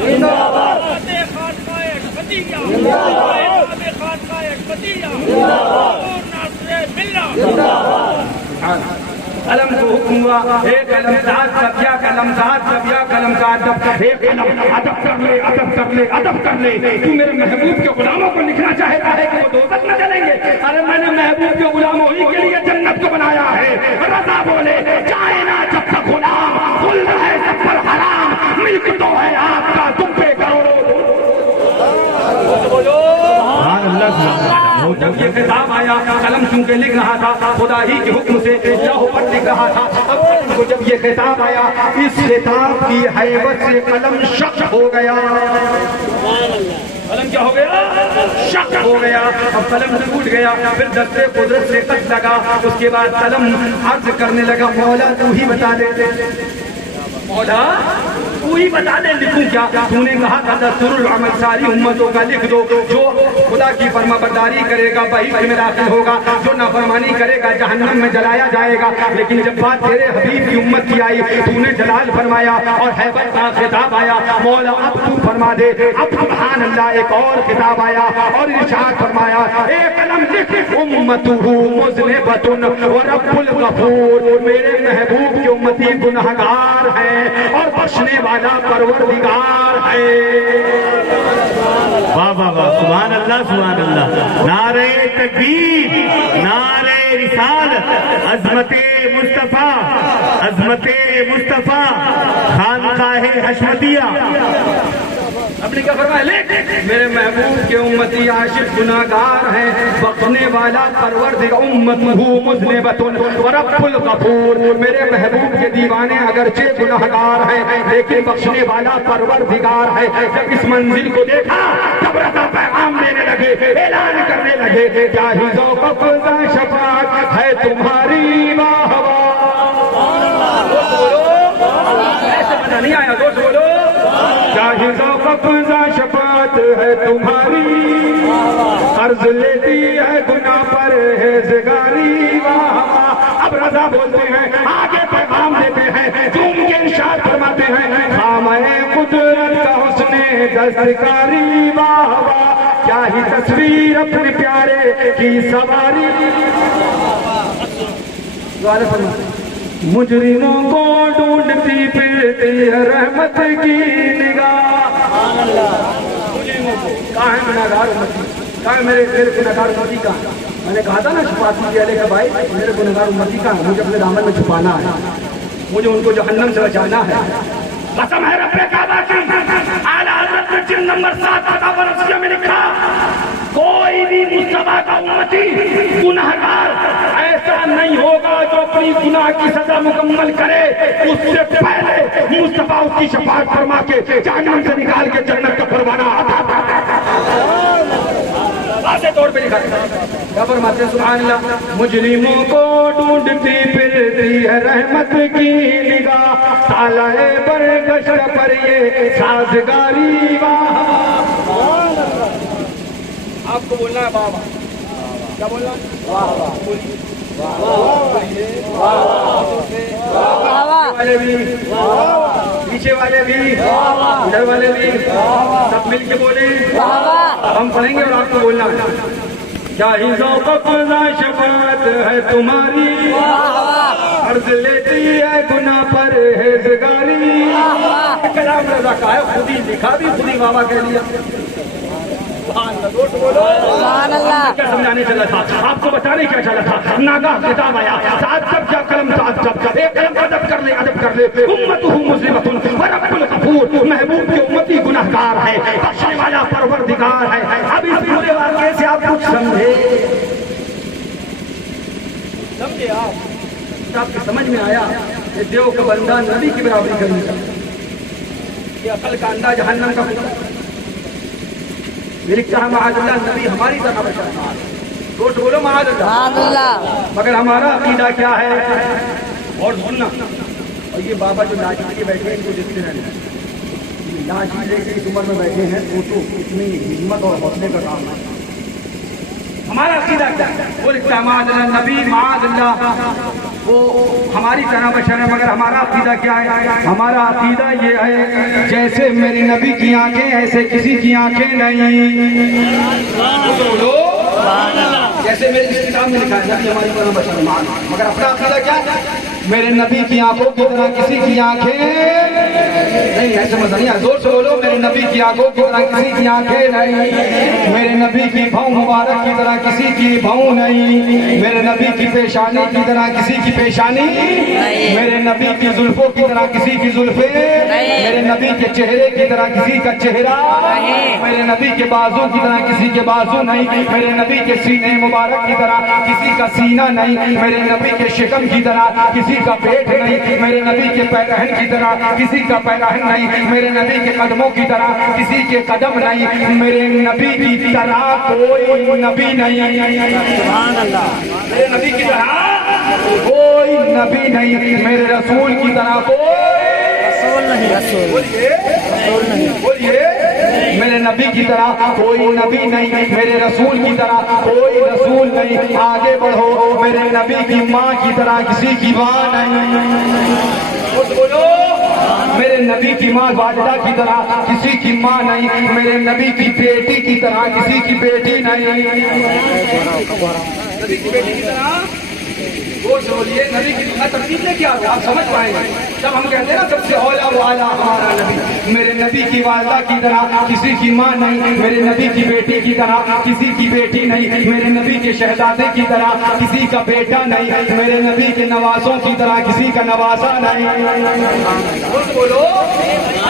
خانقاہ احمدیہ، خانقاہ احمدیہ، حضور ناصر ملہ۔ قلم کو حکم ہوا، اے قلم ساتھ سب یا قلم ساتھ سب یا قلم ساتھ، اے قلم ادب کر لے ادب کر لے ادب کر لے۔ تو میرے محبوب کے غلاموں کو لکھنا چاہتا ہے کہ وہ دوزخ نہ جلیں گے؟ ارے میں نے محبوب کے غلاموں ہی کے لیے جنت کو بنایا ہے۔ رضا بولے جائے نا جب تک غلام، خلد ہے سب پر حرام، ملک تو ہے آپ کا تم پہ کروڑوں۔ جب یہ خطاب آیا قلم چونکہ لکھ رہا تھا خدا ہی کے حکم سے لوح پر لکھ رہا تھا، اب قلم کو جب یہ خطاب آیا اس خطاب کی ہیبت سے قلم شق ہو گیا۔ قلم کیا ہو گیا؟ شق ہو گیا۔ اب قلم ٹوٹ گیا، پھر دستے قدرت سے خط لگا، اس کے بعد قلم عرض کرنے لگا مولا تو ہی بتا دے، مولا تو ہی بتا دے لکھوں کیا؟ تو نے کہا تھا دستور العمل ساری امتوں کا لکھ دو، جو خدا کی فرما برداری کرے گا بہشت میں داخل ہوگا، جو نافرمانی کرے گا جہنم میں جلایا جائے گا۔ لیکن جب بات تیرے حبیب کی امت کی آئی تو نے جلال فرمایا اور ہیبت کا خطاب آیا، مولا اب تو فرما دے۔ اب سبحان اللہ ایک اور خطاب آیا اور ارشاد فرمایا اے قلم لکھ امتہ مذنبۃ ورب الغفور، میرے محبوب کی امتی گنہگار ہے اور بخشنے والا پروردگار ہے۔ واہ واہ واہ، سبحان اللہ سبحان اللہ، نعرہ تکبیر، نعرہ رسالت، عظمت مصطفیٰ، عظمت مصطفیٰ، خانقاہ حشمتیہ۔ اپنی کیا فرمایا؟ لکھ میرے محبوب کے امتی عاشق گناہگار ہیں، بخشنے والا پروردگار، امتہ مذنبۃ ورب الغفور، میرے محبوب کے دیوانے اگرچہ گناہگار ہیں لیکن بخشنے والا پروردگار ہے۔ جب اس منزل کو دیکھا تب رضا پیغام دینے لگے، اعلان کرنے لگے کیا ہی ذوق افزا شفاعت ہے تمہاری واہ واہ۔ ایسے مزہ نہیں آیا، دوست بولو کیا ہی ذوق افزا شفاعت ہے تمہاری قرض لیتی ہے گناہ پر ہے زگاری اب رضا بولتے ہیں آگے پیغام دیتے ہیں تم کے ارشاد فرماتے ہیں خامہ قدرت کا حسن دستکاری واہ واہ کیا ہی تصویر اپنے پیارے کی سواری مجرموں کو ڈھونڈتی پھرتی ہے رحمت کی نگاہ کہاں ہے گناہگار امتی کہاں ہے میرے گناہگار امتی کہاں میں نے کہا تھا نا چھپاتی جی علیہ بھائی میرے گناہگار امتی کہاں مجھے اپنے دامن میں چھپانا ہے مجھے ان کو جہنم سے بچانا ہے قسم ہے رب کعبہ کی اعلیٰ حضرت نے جلد نمبر 7 فتاوی رضویہ میں لکھا کوئی بھی مصطفیٰ کا امتی گناہگار ایسا نہیں ہوگا جو اپنی گناہ کی سزا مکمل کرے اس سے پہلے مصطفیٰ اس کی شفاعت فرما کے جہنم سے نکال کے جنت کا پروانہ واضح طور پہ لکھا کیا فرماتے ہیں سبحان اللہ مجرموں کو ڈھونڈتی پھرتی ہے رحمت کی نگاہ تالہ برگشت پر یہ سازگاری آپ کو بولنا ہے بابا کیا بولنا والے بھی پیچھے والے بھی ادھر والے بھی سب مل کے بولیں ہم پڑھیں گے اور آپ کو بولنا کیا ہی ذوق قضا شفاعت ہے تمہاری عرض لیتی ہے گناہ پر ہے زگاری کلام رضا کا ہے خود ہی لکھا بھی خود ہی بابا کہہ لیا سبحان اللہ کیا سمجھانے چلا تھا آپ کو بتانے کیا چلا تھا ناگاہ کتاب آیا ساتھ جب کیا قلم ساتھ جب ایک قلم ادب کر لے امتہ مسلمۃ ورب الغفور محبوب کی امتی گناہگار ہے بخشنے والا پروردگار ہے اب اس پورے واقعے سے آپ کچھ سمجھے آپ کی سمجھ میں آیا کہ دیو کا بندہ نبی کی برابری کرنی چاہیے یہ عقل کا اندھا جہنم کا ہوتا لکھتا ہے معاذ اللہ نبی ہماری طرح بشر روز بولو معاذ اللہ مگر ہمارا عقیدہ کیا ہے اور سننا اور یہ بابا جو لاجی کے بیٹھے ہیں ان کو دیکھتے رہنا لاجی لے کے اس عمر میں بیٹھے ہیں تو اتنی ہمت اور حوصلے کا کام ہے ہمارا عقیدہ کیا ہے وہ لکھتا ہے معاذ اللہ نبی معاذ اللہ وہ ہماری طرح بشر ہے مگر ہمارا عقیدہ کیا ہے ہمارا عقیدہ یہ ہے جیسے میری نبی کی آنکھیں ایسے کسی کی آنکھیں نہیں جیسے میری اس کتاب میں لکھا ہے نبی ہماری طرح بشر مگر اپنا عقیدہ کیا ہے میرے نبی کی آنکھوں کی طرح کسی کی آنکھیں نہیں ایسے مزہ نہیں ہے زور سے بولو میرے نبی کی آنکھوں کی طرح کسی کی آنکھیں نہیں میرے نبی کی بھاؤں مبارک کی طرح کسی کی بھاؤں نہیں میرے نبی کی پیشانی کی طرح کسی کی پیشانی میرے نبی کی زلفوں کی طرح کسی کی زلفیں میرے نبی کے چہرے کی طرح کسی کا چہرہ میرے نبی کے بازو کی طرح کسی کے بازو نہیں میرے نبی کے سینے مبارک کی طرح کسی کا سینہ نہیں میرے نبی کے شکم کی طرح کسی کا پیٹ نہیں میرے نبی کے پیرہن کی طرح کسی کا پیرہن نہیں میرے نبی کے قدموں کی طرح کسی کے قدم نہیں میرے نبی کی طرح کوئی نبی نہیں سبحان اللہ میرے نبی کی طرح کوئی نبی نہیں میرے رسول کی طرح کوئی رسول نہیں بولیے میرے نبی کی طرح کوئی نبی نہیں میرے رسول کی طرح کوئی رسول نہیں آگے بڑھو میرے نبی کی ماں کی طرح کسی کی ماں نہیں بولو میرے نبی کی ماں والدہ کی طرح کسی کی ماں نہیں میرے نبی کی بیٹی کی طرح کسی کی بیٹی نہیں نبی کی بیٹی کی طرح وہ بولیے نبی کی ترتیب نے کیا آپ سمجھ پائیں گے جب ہم کہتے ہیں نا سب سے اولا و اعلیٰ ہمارا نبی میرے نبی کی والدہ کی طرح کسی کی ماں نہیں میرے نبی کی بیٹی کی طرح کسی کی بیٹی نہیں میرے نبی کے شہزادے کی طرح کسی کا بیٹا نہیں میرے نبی کے نوازوں کی طرح کسی کا نوازا نہیں بولو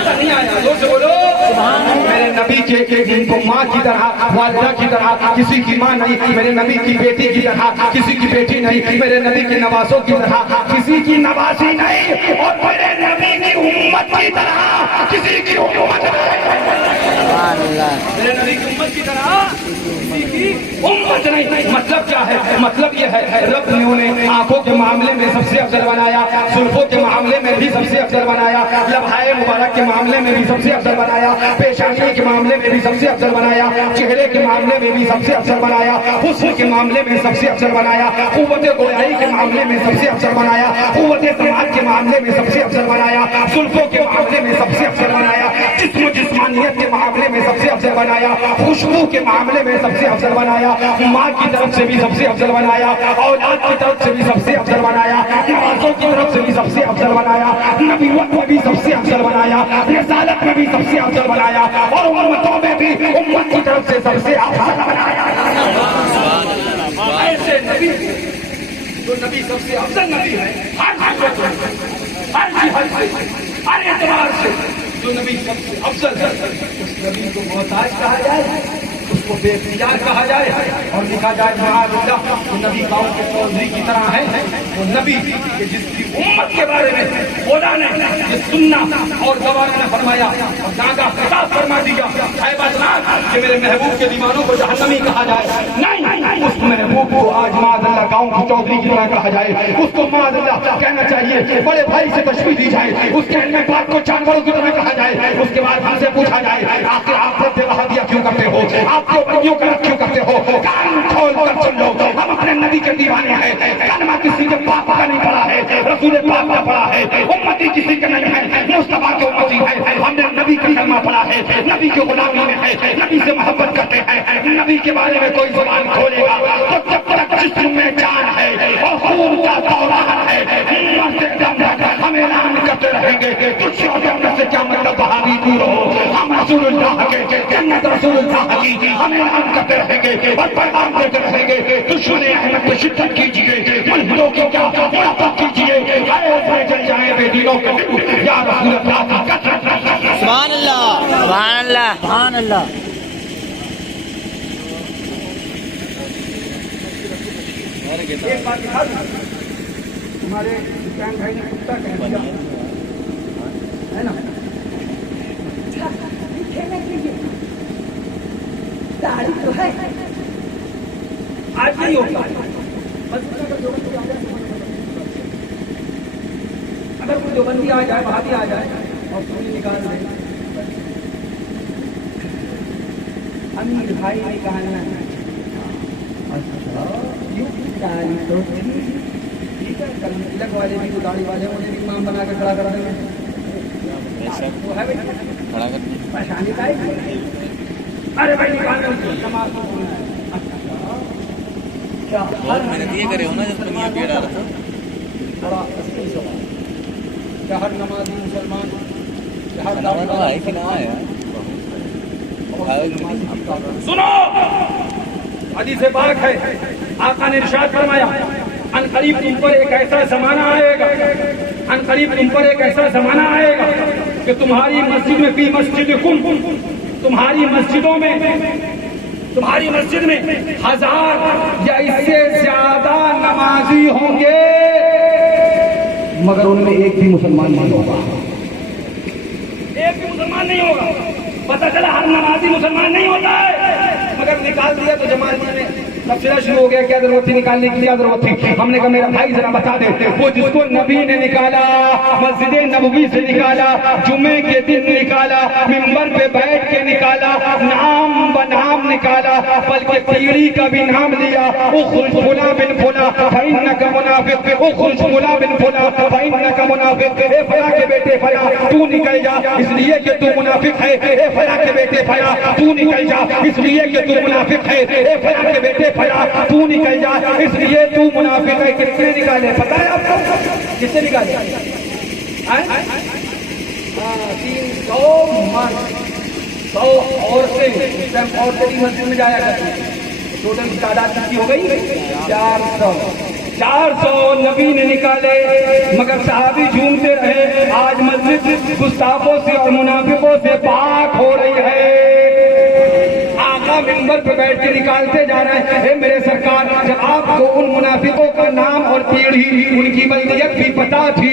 نہیں آیا بولو میرے نبی کے ماں کی طرح والدہ کی طرح کسی کی ماں نہیں میرے نبی کی بیٹی کی طرح کسی کی بیٹی نہیں میرے نبی کے نوازوں کی طرح کسی کی نوازی نہیں اور میرے نبی کی امت کی طرح کسی کی امت نہیں اللہ میرے نبی کی امت کی طرح کسی کی امت نہیں. مطلب کیا ہے؟ مطلب یہ ہے رب نے انہیں آنکھوں کے معاملے میں سب سے افضل بنایا, زلفوں کے معاملے میں بھی سب سے افضل بنایا, لبھائے مبارک کے معاملے میں بھی سب سے افضل بنایا, پیشانی کے معاملے میں بھی سب سے افضل بنایا, چہرے کے معاملے میں بھی سب سے افضل بنایا, حسن کے معاملے میں سب سے افضل بنایا, قوت گویائی کے معاملے میں سب سے افضل بنایا, قوت سماعت کے معاملے میں سب سے افضل بنایا, زلفوں کے معاملے میں سب سے افضل بنایا, جسم و جسمانیت کے معاملے میں سب سے افضل بنایا, خوشبو کے معاملے میں سب سے افضل بنایا, ماں کی طرف سے بھی سب سے افضل بنایا, اولاد کی طرف سے بھی سب سے افضل بنایا, نمازوں کی طرف سے بھی سب سے افضل بنایا, نبوت میں بھی سب سے افضل بنایا, رسالت میں بھی سب سے افضل بنایا, اور امتوں میں بھی امت کی طرف سے سب سے افضل بنایا. ایسے نبی جو نبی سب سے افضل نبی ہے, ہر اعتبار سے جو نبی سب سے افضل ہے, اس نبی کو محتاج کہا جائے, اس کو بے اختیار کہا جائے اور لکھا جائے معاذ اللہ وہ نبی قوم کے چودھری کی طرح ہے. وہ نبی کہ جس کی امت کے بارے میں خدا نے یہ سننا اور گواہ نے فرمایا اور ناگا خطاب فرما دیا ہے بدنام کہ میرے محبوب کے دیوانوں کو جہنمی کہا جائے. نہیں, اس محبوب کو آج معاذ اللہ قوم کی چودھری کی طرح کہا جائے. اس کو معاذ اللہ کہنا چاہیے, بڑے بھائی سے تشبیہ دی جائے, اس کے علم پاک کو جانوروں کی طرح کہا جائے. اس کے بعد ہم سے پوچھا جائے آپ رب وہابیہ کیوں کرتے ہو, آپ کو بڑیوں کا کیوں کرتے ہو. کان کھول کر سن لو, ہم اپنے نبی کے دیوانے ہیں. کلمہ کسی کے باپ کا نہیں پڑا ہے, رسول پاک کا پڑا ہے, امتی کسی کا نہیں ہے, مصطفیٰ کے امتی ہے. ہم نے نبی کا کلمہ پڑھا ہے, نبی کی غلامی میں ہے, نبی سے محبت کرتے ہیں. نبی کے بارے میں کوئی زبان کھولے گا تو جب تک جسم میں جان ہے اور خون کا دوران ہے, ہم اعلان کرتے رہیں گے کچھ سے کیا مطلب بہانی دور ہو. ہم رسول اللہ کے جنت رسول اللہ کی ہم اعلان کرتے رہیں گے اور پیغام دیتے رہیں گے. دشمن احمد پہ شدت کیجیے, ملحدوں کی کیا منافق کیجیے, چل جائیں بے دینوں کے یا رسول اللہ کا سبحان اللہ سبحان اللہ سبحان اللہ. ایک بات دکھا دوں, تمہارے حسین بھائی نے کتا کہہ دیا ہے نا, داڑھی تو ہے آج نہیں ہوگا. اگر کوئی دیوبندی آ جائے, وہابی آ جائے اور سنی نکال دے, امیر بھائی نے کہا داڑھی تو ٹھیک ہے, کل تلک والے بھی تو داڑھی والے مجھے بھی امام بنا کے کھڑا کر دیں گے, وہ ہے بھائی پریشانی کا ہے. ارے بھائی نکال کیا یہ کرے ہو نا جب تم یہ پیڑ آ رہا تھا. بڑا اصلی سوال کیا ہر نمازی مسلمان ہے کہ نہ ہے. سنو, حدیث پاک ہے, آقا نے ارشاد فرمایا ان قریب تم پر ایک ایسا زمانہ آئے گا, ان قریب تم پر ایک ایسا زمانہ آئے گا کہ تمہاری مسجد میں فی مسجدکم, تمہاری مسجد میں 1000 یا اس سے زیادہ نمازی ہوں گے مگر ان میں ایک بھی مسلمان نہیں ہوگا. ایک بھی مسلمان نہیں ہوگا. پتہ چلا ہر نمازی مسلمان نہیں ہوتا ہے, مگر نکال دیا تو جماعت نے تبصرہ شروع ہو گیا, کیا ضرورت تھی نکالنے کی, کیا ضرورت تھی. ہم نے کہا میرا بھائی ذرا بتا دے, وہ جس کو نبی نے نکالا, مسجد نبوی سے نکالا, جمعے کے دن نکالا, منبر پہ بیٹھ کے نکالا, نام بنام نکالا, بلکہ پیڑھی کا بھی نام لیا, اخرج فلاں بن فلاں فإنک منافق, اخرج فلاں بن فلاں فإنک منافق. اے فلاں کے بیٹے فلاں تو نکل جا اس لیے کہ تو منافق ہے, اے فلاں کے بیٹے فلاں تو نکل جا اس لیے کہ تو منافق ہے, اے فلاں کے بیٹے تو نکل جا اس لیے تو منافق ہے. کتنے نکالے پتا ہے آپ کو, کتنے نکالے؟ 300 مرد, 100 عورتیں کی مسجد میں جایا کرتی ہیں. ٹوٹل تعداد کتنی ہو گئی؟ 400 نبی نے نکالے, مگر صحابی جھومتے رہے. آج مسجد گستاخوں سے اور منافقوں سے پاک ہو رہی ہے. آقا منبر پہ بیٹھ کے نکالتے جا رہے ہیں, میرے سرکار جب آپ کو ان منافقوں کا نام اور پیڑھی ان کی بلدیت بھی پتا تھی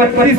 32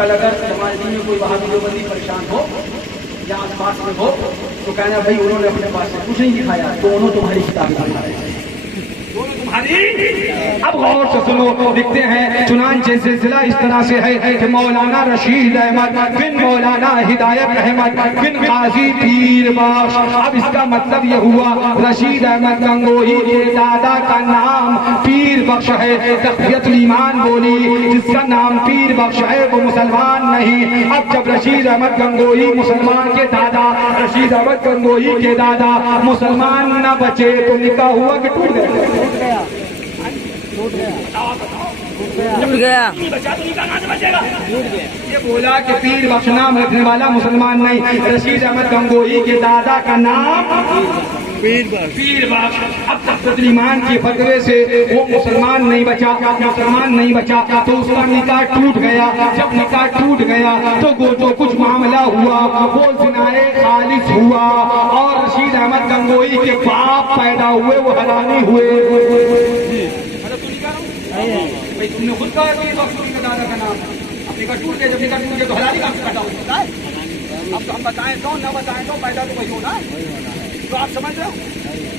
کل اگر ہمارے دین میں کوئی وہابی دیوبندی پریشان ہو یا آس پاس میں ہو تو کہنا بھائی انہوں نے اپنے پاس سے کچھ نہیں دکھایا، دونوں تمہاری کتابیں دکھائے، دونوں تمہاری۔ اب غور سے سنو، لکھتے ہیں چنانچہ سلسلہ اس طرح سے ہے کہ مولانا رشید احمد بن مولانا ہدایت احمد بن قاضی پیر بخش، اب اس کا مطلب یہ ہوا رشید احمد گنگوہی کے دادا کا نام پیر بخش ہے۔ تقویت الایمان بولی جس کا نام پیر بخش ہے وہ مسلمان نہیں۔ اب جب رشید احمد گنگوہی مسلمان کے دادا، رشید احمد گنگوہی کے دادا مسلمان نہ بچے تو نکاح ہوا کہ ٹوٹ گیا؟ ٹوٹ گیا۔ یہ بولا کہ پیر بخش نام رکھنے والا مسلمان نہیں، رشید احمد گنگوہی کے دادا کا نام پیر بخش۔ اب تقویت الایمان کے فتوے سے وہ مسلمان نہیں بچا تو اس کا نکاح ٹوٹ گیا۔ جب نکاح ٹوٹ گیا تو وہ جو کچھ معاملہ ہوا وہ زنائے خالص ہوا، اور رشید احمد گنگوہی کے باپ پیدا ہوئے وہ حرامی ہوئے۔ تم نے خود کہا کہ دادا کا نام اپنے کا ٹوٹ گیا، جب نکاح ٹوٹ گیا تو حلالی کام سے پیدا ہوتا ہے۔ اب تو ہم بتائیں تو نہ بتائیں تو پیدا تو وہی ہونا ہے، تو آپ سمجھ رہے ہو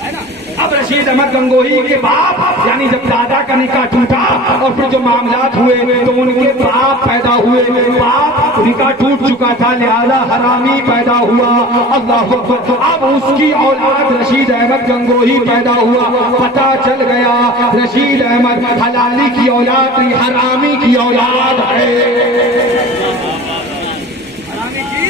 ہے نا۔ اب رشید احمد گنگوہی کے باپ یعنی جب دادا کا نکاح ٹوٹا اور پھر جو معاملات ہوئے تو ان کے باپ پیدا ہوئے، باپ نکاح ٹوٹ چکا تھا لہذا حرامی پیدا ہوا۔ اللہ اکبر۔ اب اس کی اولاد رشید احمد گنگوہی پیدا ہوا، پتہ چل گیا رشید احمد حلالی کی اولاد نہیں حرامی کی اولاد ہے، حرامی کی